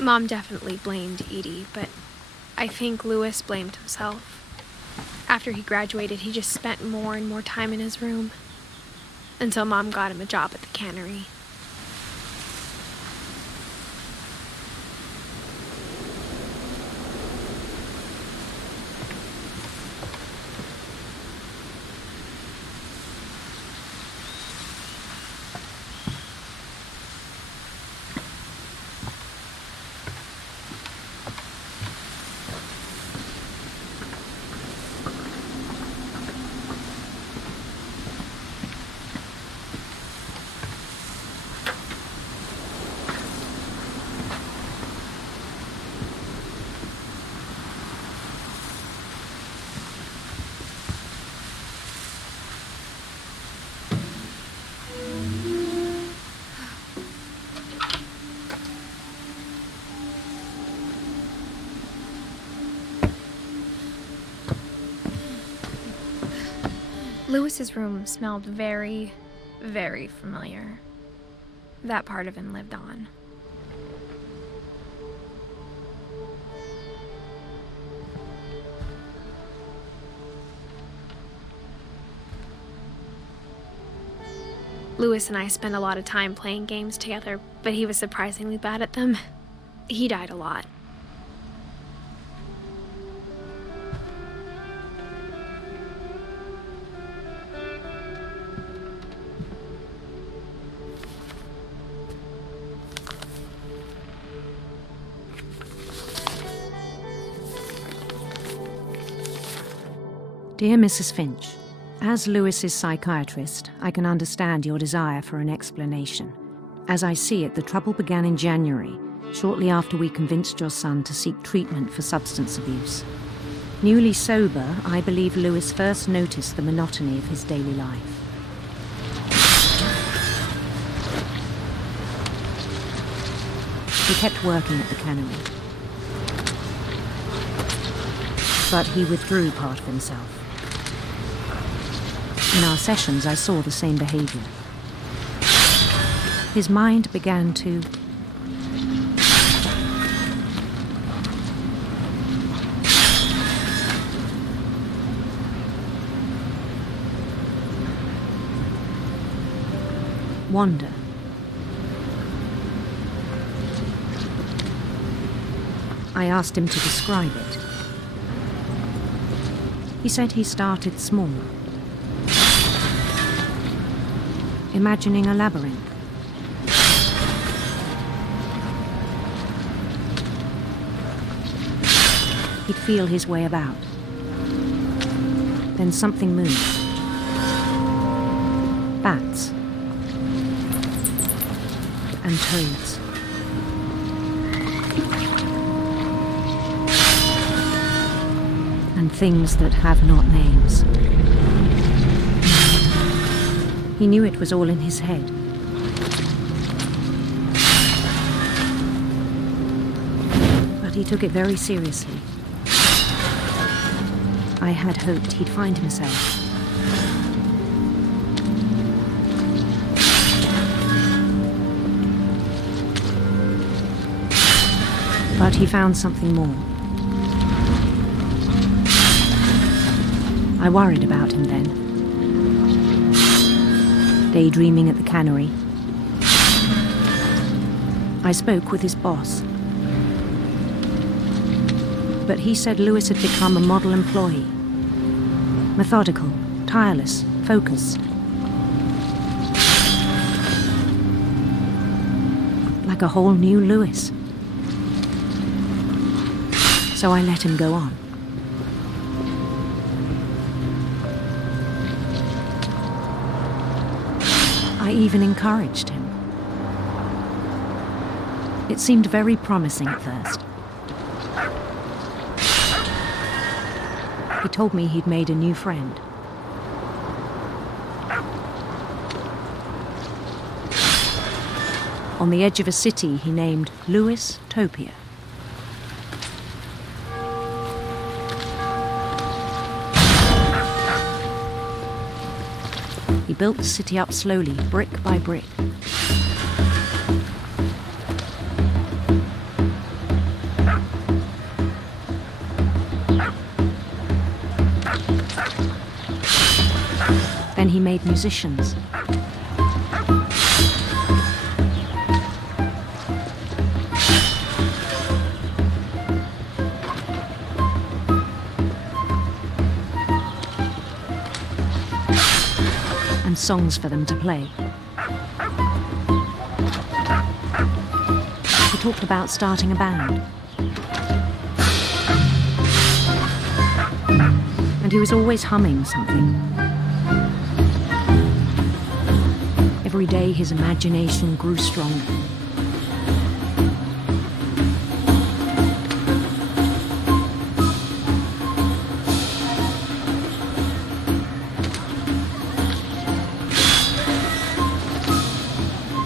Mom definitely blamed Edie, but I think Louis blamed himself. After he graduated, he just spent more and more time in his room, until Mom got him a job at the cannery. Lewis's room smelled very, very familiar. That part of him lived on. Lewis and I spent a lot of time playing games together, but he was surprisingly bad at them. He died a lot. Dear Mrs. Finch, as Lewis's psychiatrist, I can understand your desire for an explanation. As I see it, the trouble began in January, shortly after we convinced your son to seek treatment for substance abuse. Newly sober, I believe Lewis first noticed the monotony of his daily life. He kept working at the cannery, but he withdrew part of himself. In our sessions, I saw the same behavior. His mind began to wander. I asked him to describe it. He said he started small, imagining a labyrinth. He'd feel his way about. Then something moved. Bats and toads. And things that have not names. He knew it was all in his head. But he took it very seriously. I had hoped he'd find himself. But he found something more. I worried about him then. Daydreaming at the cannery. I spoke with his boss. But he said Lewis had become a model employee. Methodical, tireless, focused. Like a whole new Lewis. So I let him go on. I even encouraged him. It seemed very promising at first. He told me he'd made a new friend. On the edge of a city he named Lewis Topia. He built the city up slowly, brick by brick. Then he made musicians. And songs for them to play. He talked about starting a band. And he was always humming something. Every day his imagination grew stronger.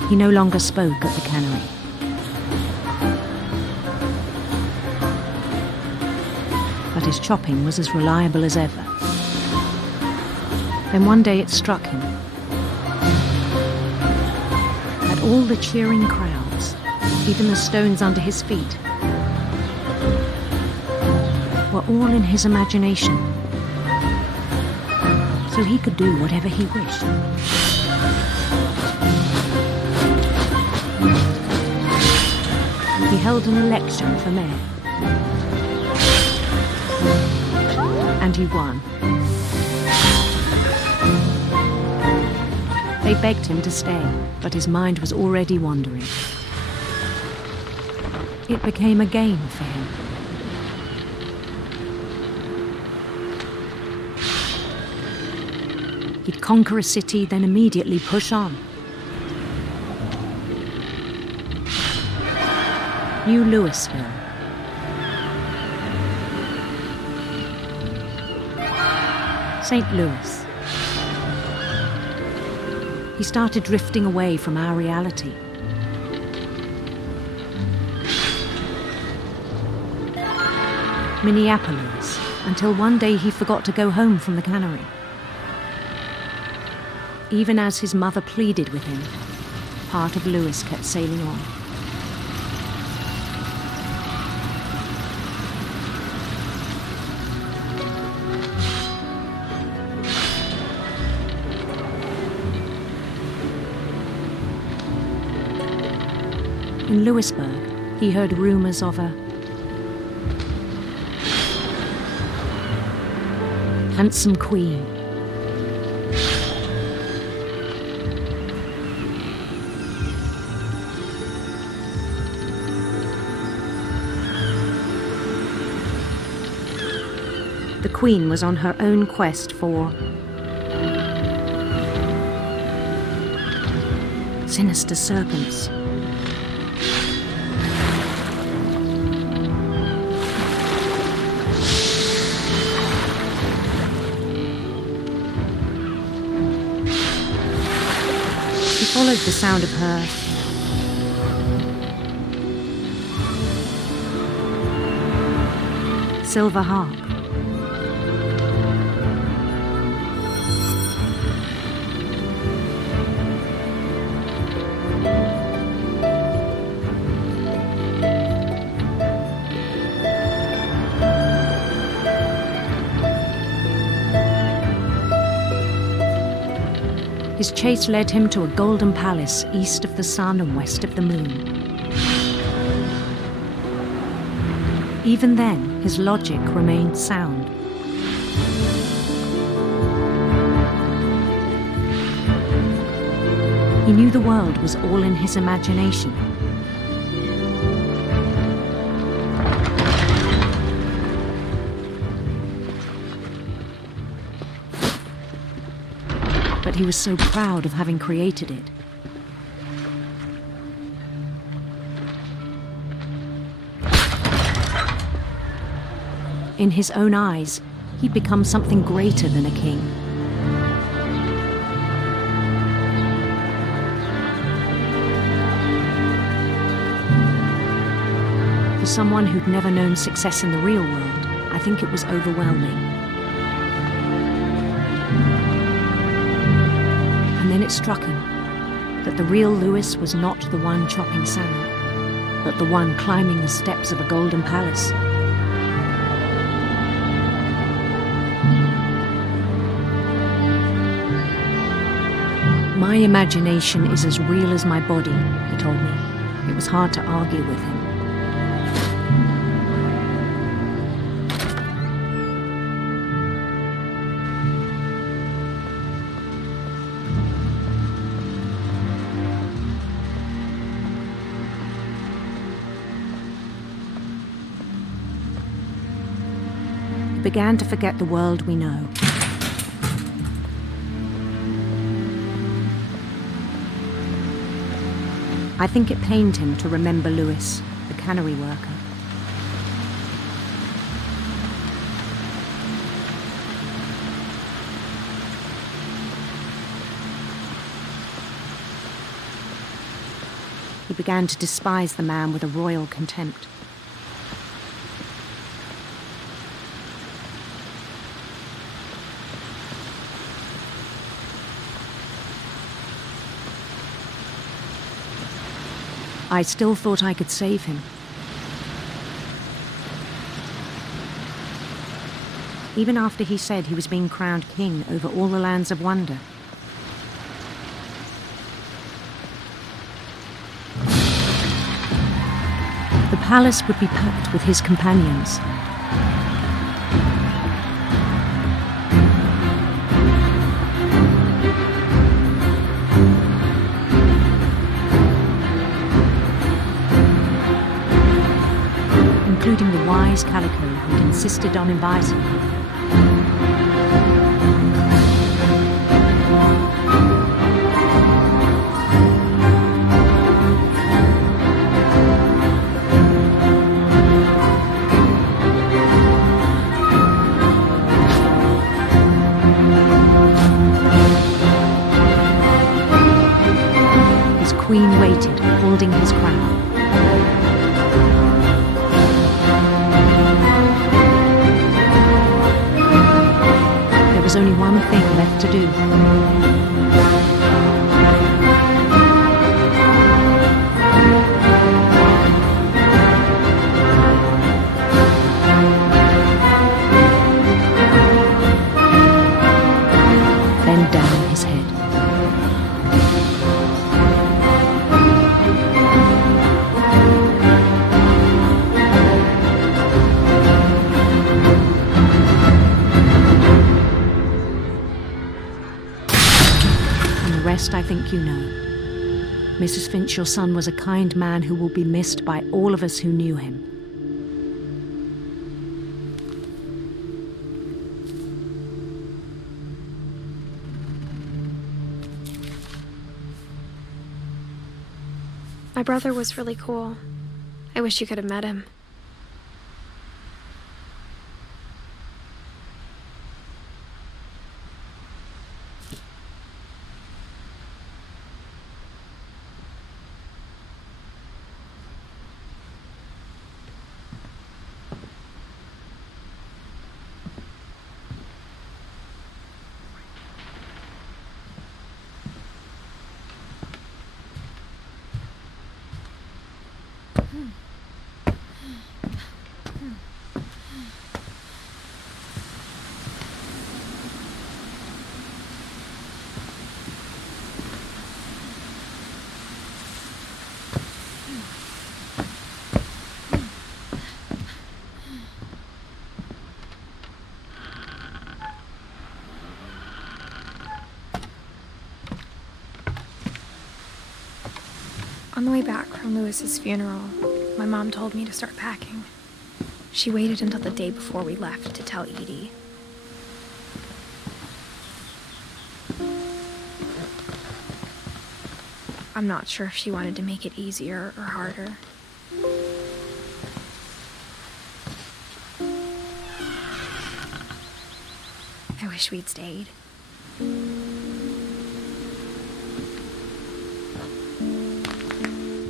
He no longer spoke at the cannery. But his chopping was as reliable as ever. Then one day it struck him that all the cheering crowds, even the stones under his feet, were all in his imagination, so he could do whatever he wished. He held an election for mayor, and he won. They begged him to stay, but his mind was already wandering. It became a game for him. He'd conquer a city, then immediately push on. New Louisville. St. Louis. He started drifting away from our reality. Minneapolis, until one day he forgot to go home from the cannery. Even as his mother pleaded with him, part of Louis kept sailing on. In Louisburg, he heard rumors of a handsome queen. The queen was on her own quest for sinister serpents. He followed the sound of her silver harp. His chase led him to a golden palace east of the sun and west of the moon. Even then, his logic remained sound. He knew the world was all in his imagination. But he was so proud of having created it. In his own eyes, he'd become something greater than a king. For someone who'd never known success in the real world, I think it was overwhelming. And then it struck him that the real Louis was not the one chopping salmon, but the one climbing the steps of a golden palace. My imagination is as real as my body, he told me. It was hard to argue with him. He began to forget the world we know. I think it pained him to remember Louis, the cannery worker. He began to despise the man with a royal contempt. I still thought I could save him. Even after he said he was being crowned king over all the lands of wonder. The palace would be packed with his companions. Including the wise Calico who'd insisted on inviting me. His queen waited, holding his crown. There was only one thing left to do. Bend down his head. The rest I think you know. Mrs. Finch, your son was a kind man who will be missed by all of us who knew him. My brother was really cool. I wish you could have met him. On the way back from Lewis's funeral, my mom told me to start packing. She waited until the day before we left to tell Edie. I'm not sure if she wanted to make it easier or harder. I wish we'd stayed.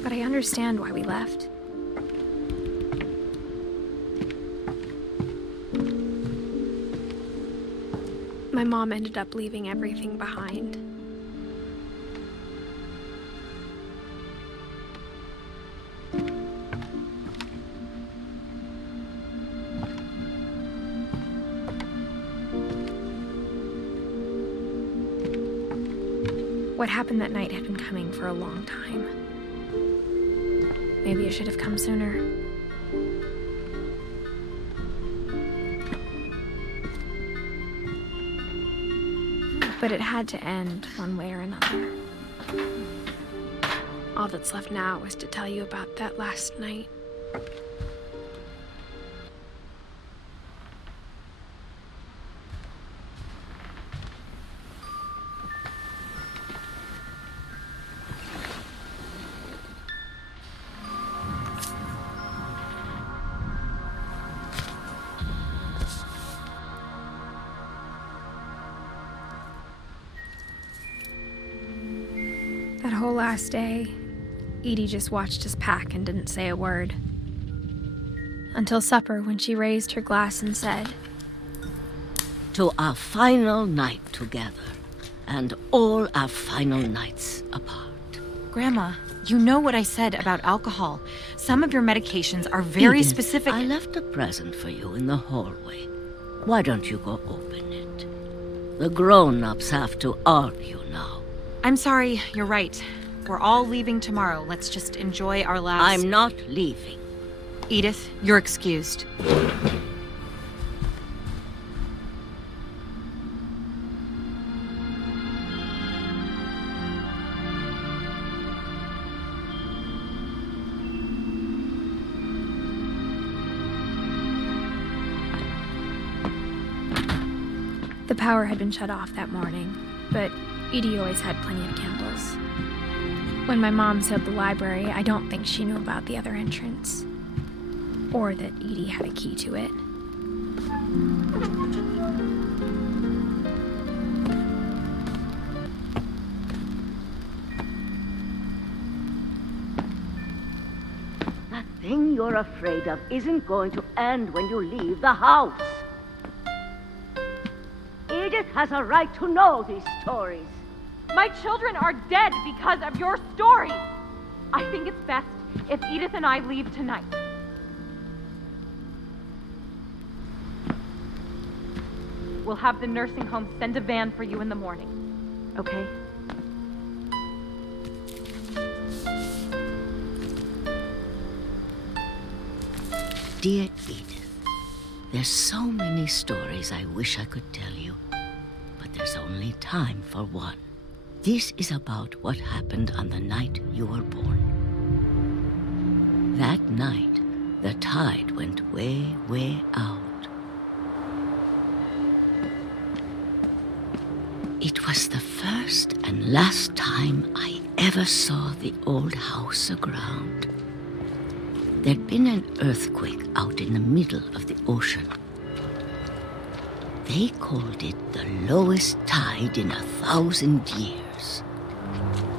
But I understand why we left. My mom ended up leaving everything behind. What happened that night had been coming for a long time. Maybe it should have come sooner. But it had to end one way or another. All that's left now is to tell you about that last night. That whole last day, Edie just watched us pack and didn't say a word. Until supper, when she raised her glass and said, "To our final night together, and all our final nights apart." Grandma, You know what I said about alcohol. Some of your medications are very Edith, specific. I left a present for you in the hallway. Why don't you go open it? The grown-ups have to argue now. I'm sorry, you're right. We're all leaving tomorrow. Let's just enjoy our last... I'm not leaving. Edith, you're excused. The power had been shut off that morning, but Edie always had plenty of candles. When my mom sealed the library, I don't think she knew about the other entrance, or that Edie had a key to it. That thing you're afraid of isn't going to end when you leave the house. Edith has a right to know these stories. My children are dead because of your stories. I think it's best if Edith and I leave tonight. We'll have the nursing home send a van for you in the morning, okay? Dear Edith, there's so many stories I wish I could tell you, but there's only time for one. This is about what happened on the night you were born. That night, the tide went way, way out. It was the first and last time I ever saw the old house aground. There'd been an earthquake out in the middle of the ocean. They called it the lowest tide in 1,000 years.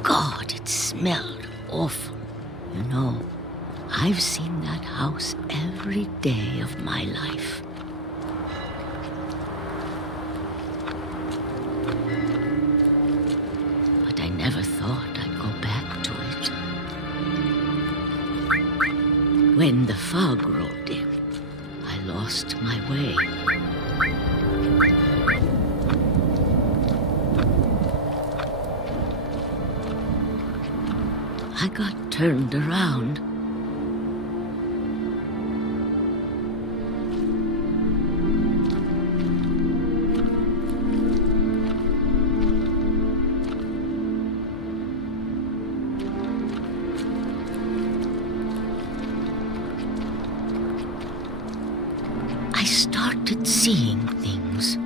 God, it smelled awful. You know, I've seen that house every day of my life. But I never thought I'd go back to it. When the fog rolled in, I lost my way. I got turned around. I started seeing things.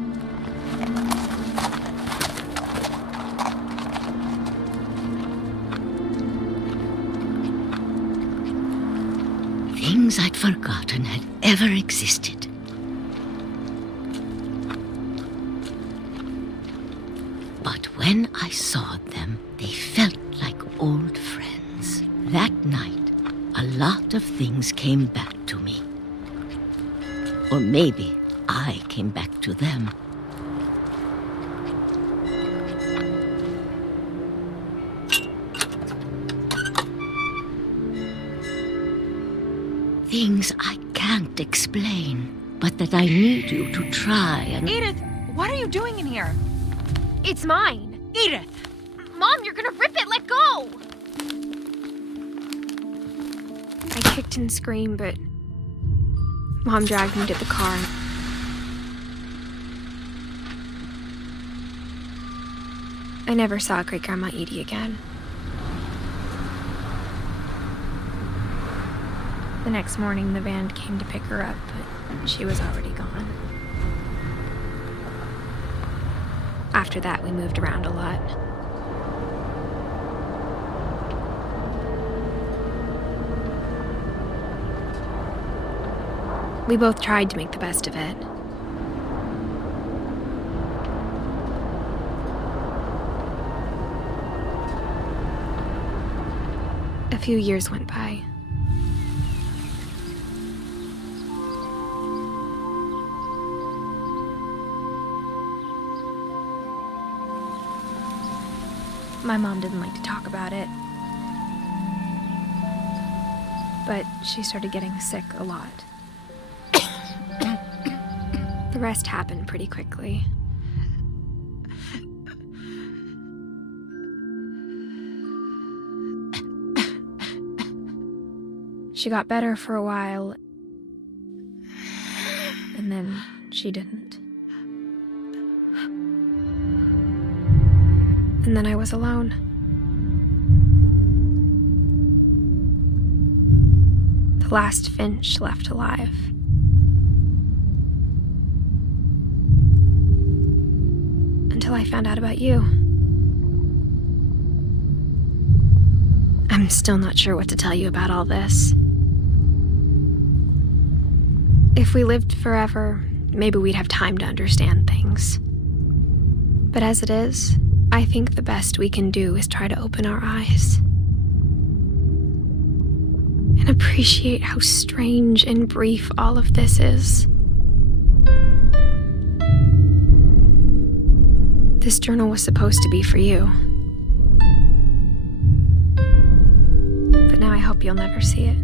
Things I'd forgotten had ever existed. But when I saw them, they felt like old friends. That night, a lot of things came back to me. Or maybe I came back to them. Things I can't explain, but that I need you to try and... Edith, what are you doing in here? It's mine. Edith! Mom, you're gonna rip it! Let go! I kicked and screamed, but Mom dragged me to the car. I never saw Great-Grandma Edie again. The next morning, the van came to pick her up, but she was already gone. After that, we moved around a lot. We both tried to make the best of it. A few years went by. My mom didn't like to talk about it. but she started getting sick a lot. The rest happened pretty quickly. She got better for a while, and then she didn't. And then I was alone. The last Finch left alive. Until I found out about you. I'm still not sure what to tell you about all this. If we lived forever, maybe we'd have time to understand things. But as it is, I think the best we can do is try to open our eyes. And appreciate how strange and brief all of this is. This journal was supposed to be for you. But now I hope you'll never see it.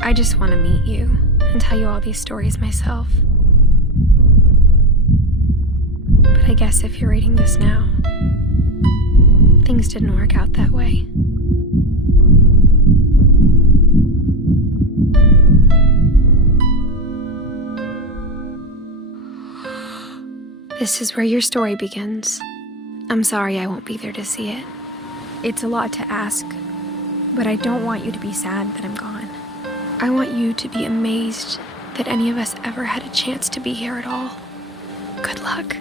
I just want to meet you and tell you all these stories myself. But I guess if you're reading this now, things didn't work out that way. This is where your story begins. I'm sorry I won't be there to see it. It's a lot to ask, but I don't want you to be sad that I'm gone. I want you to be amazed that any of us ever had a chance to be here at all. Good luck.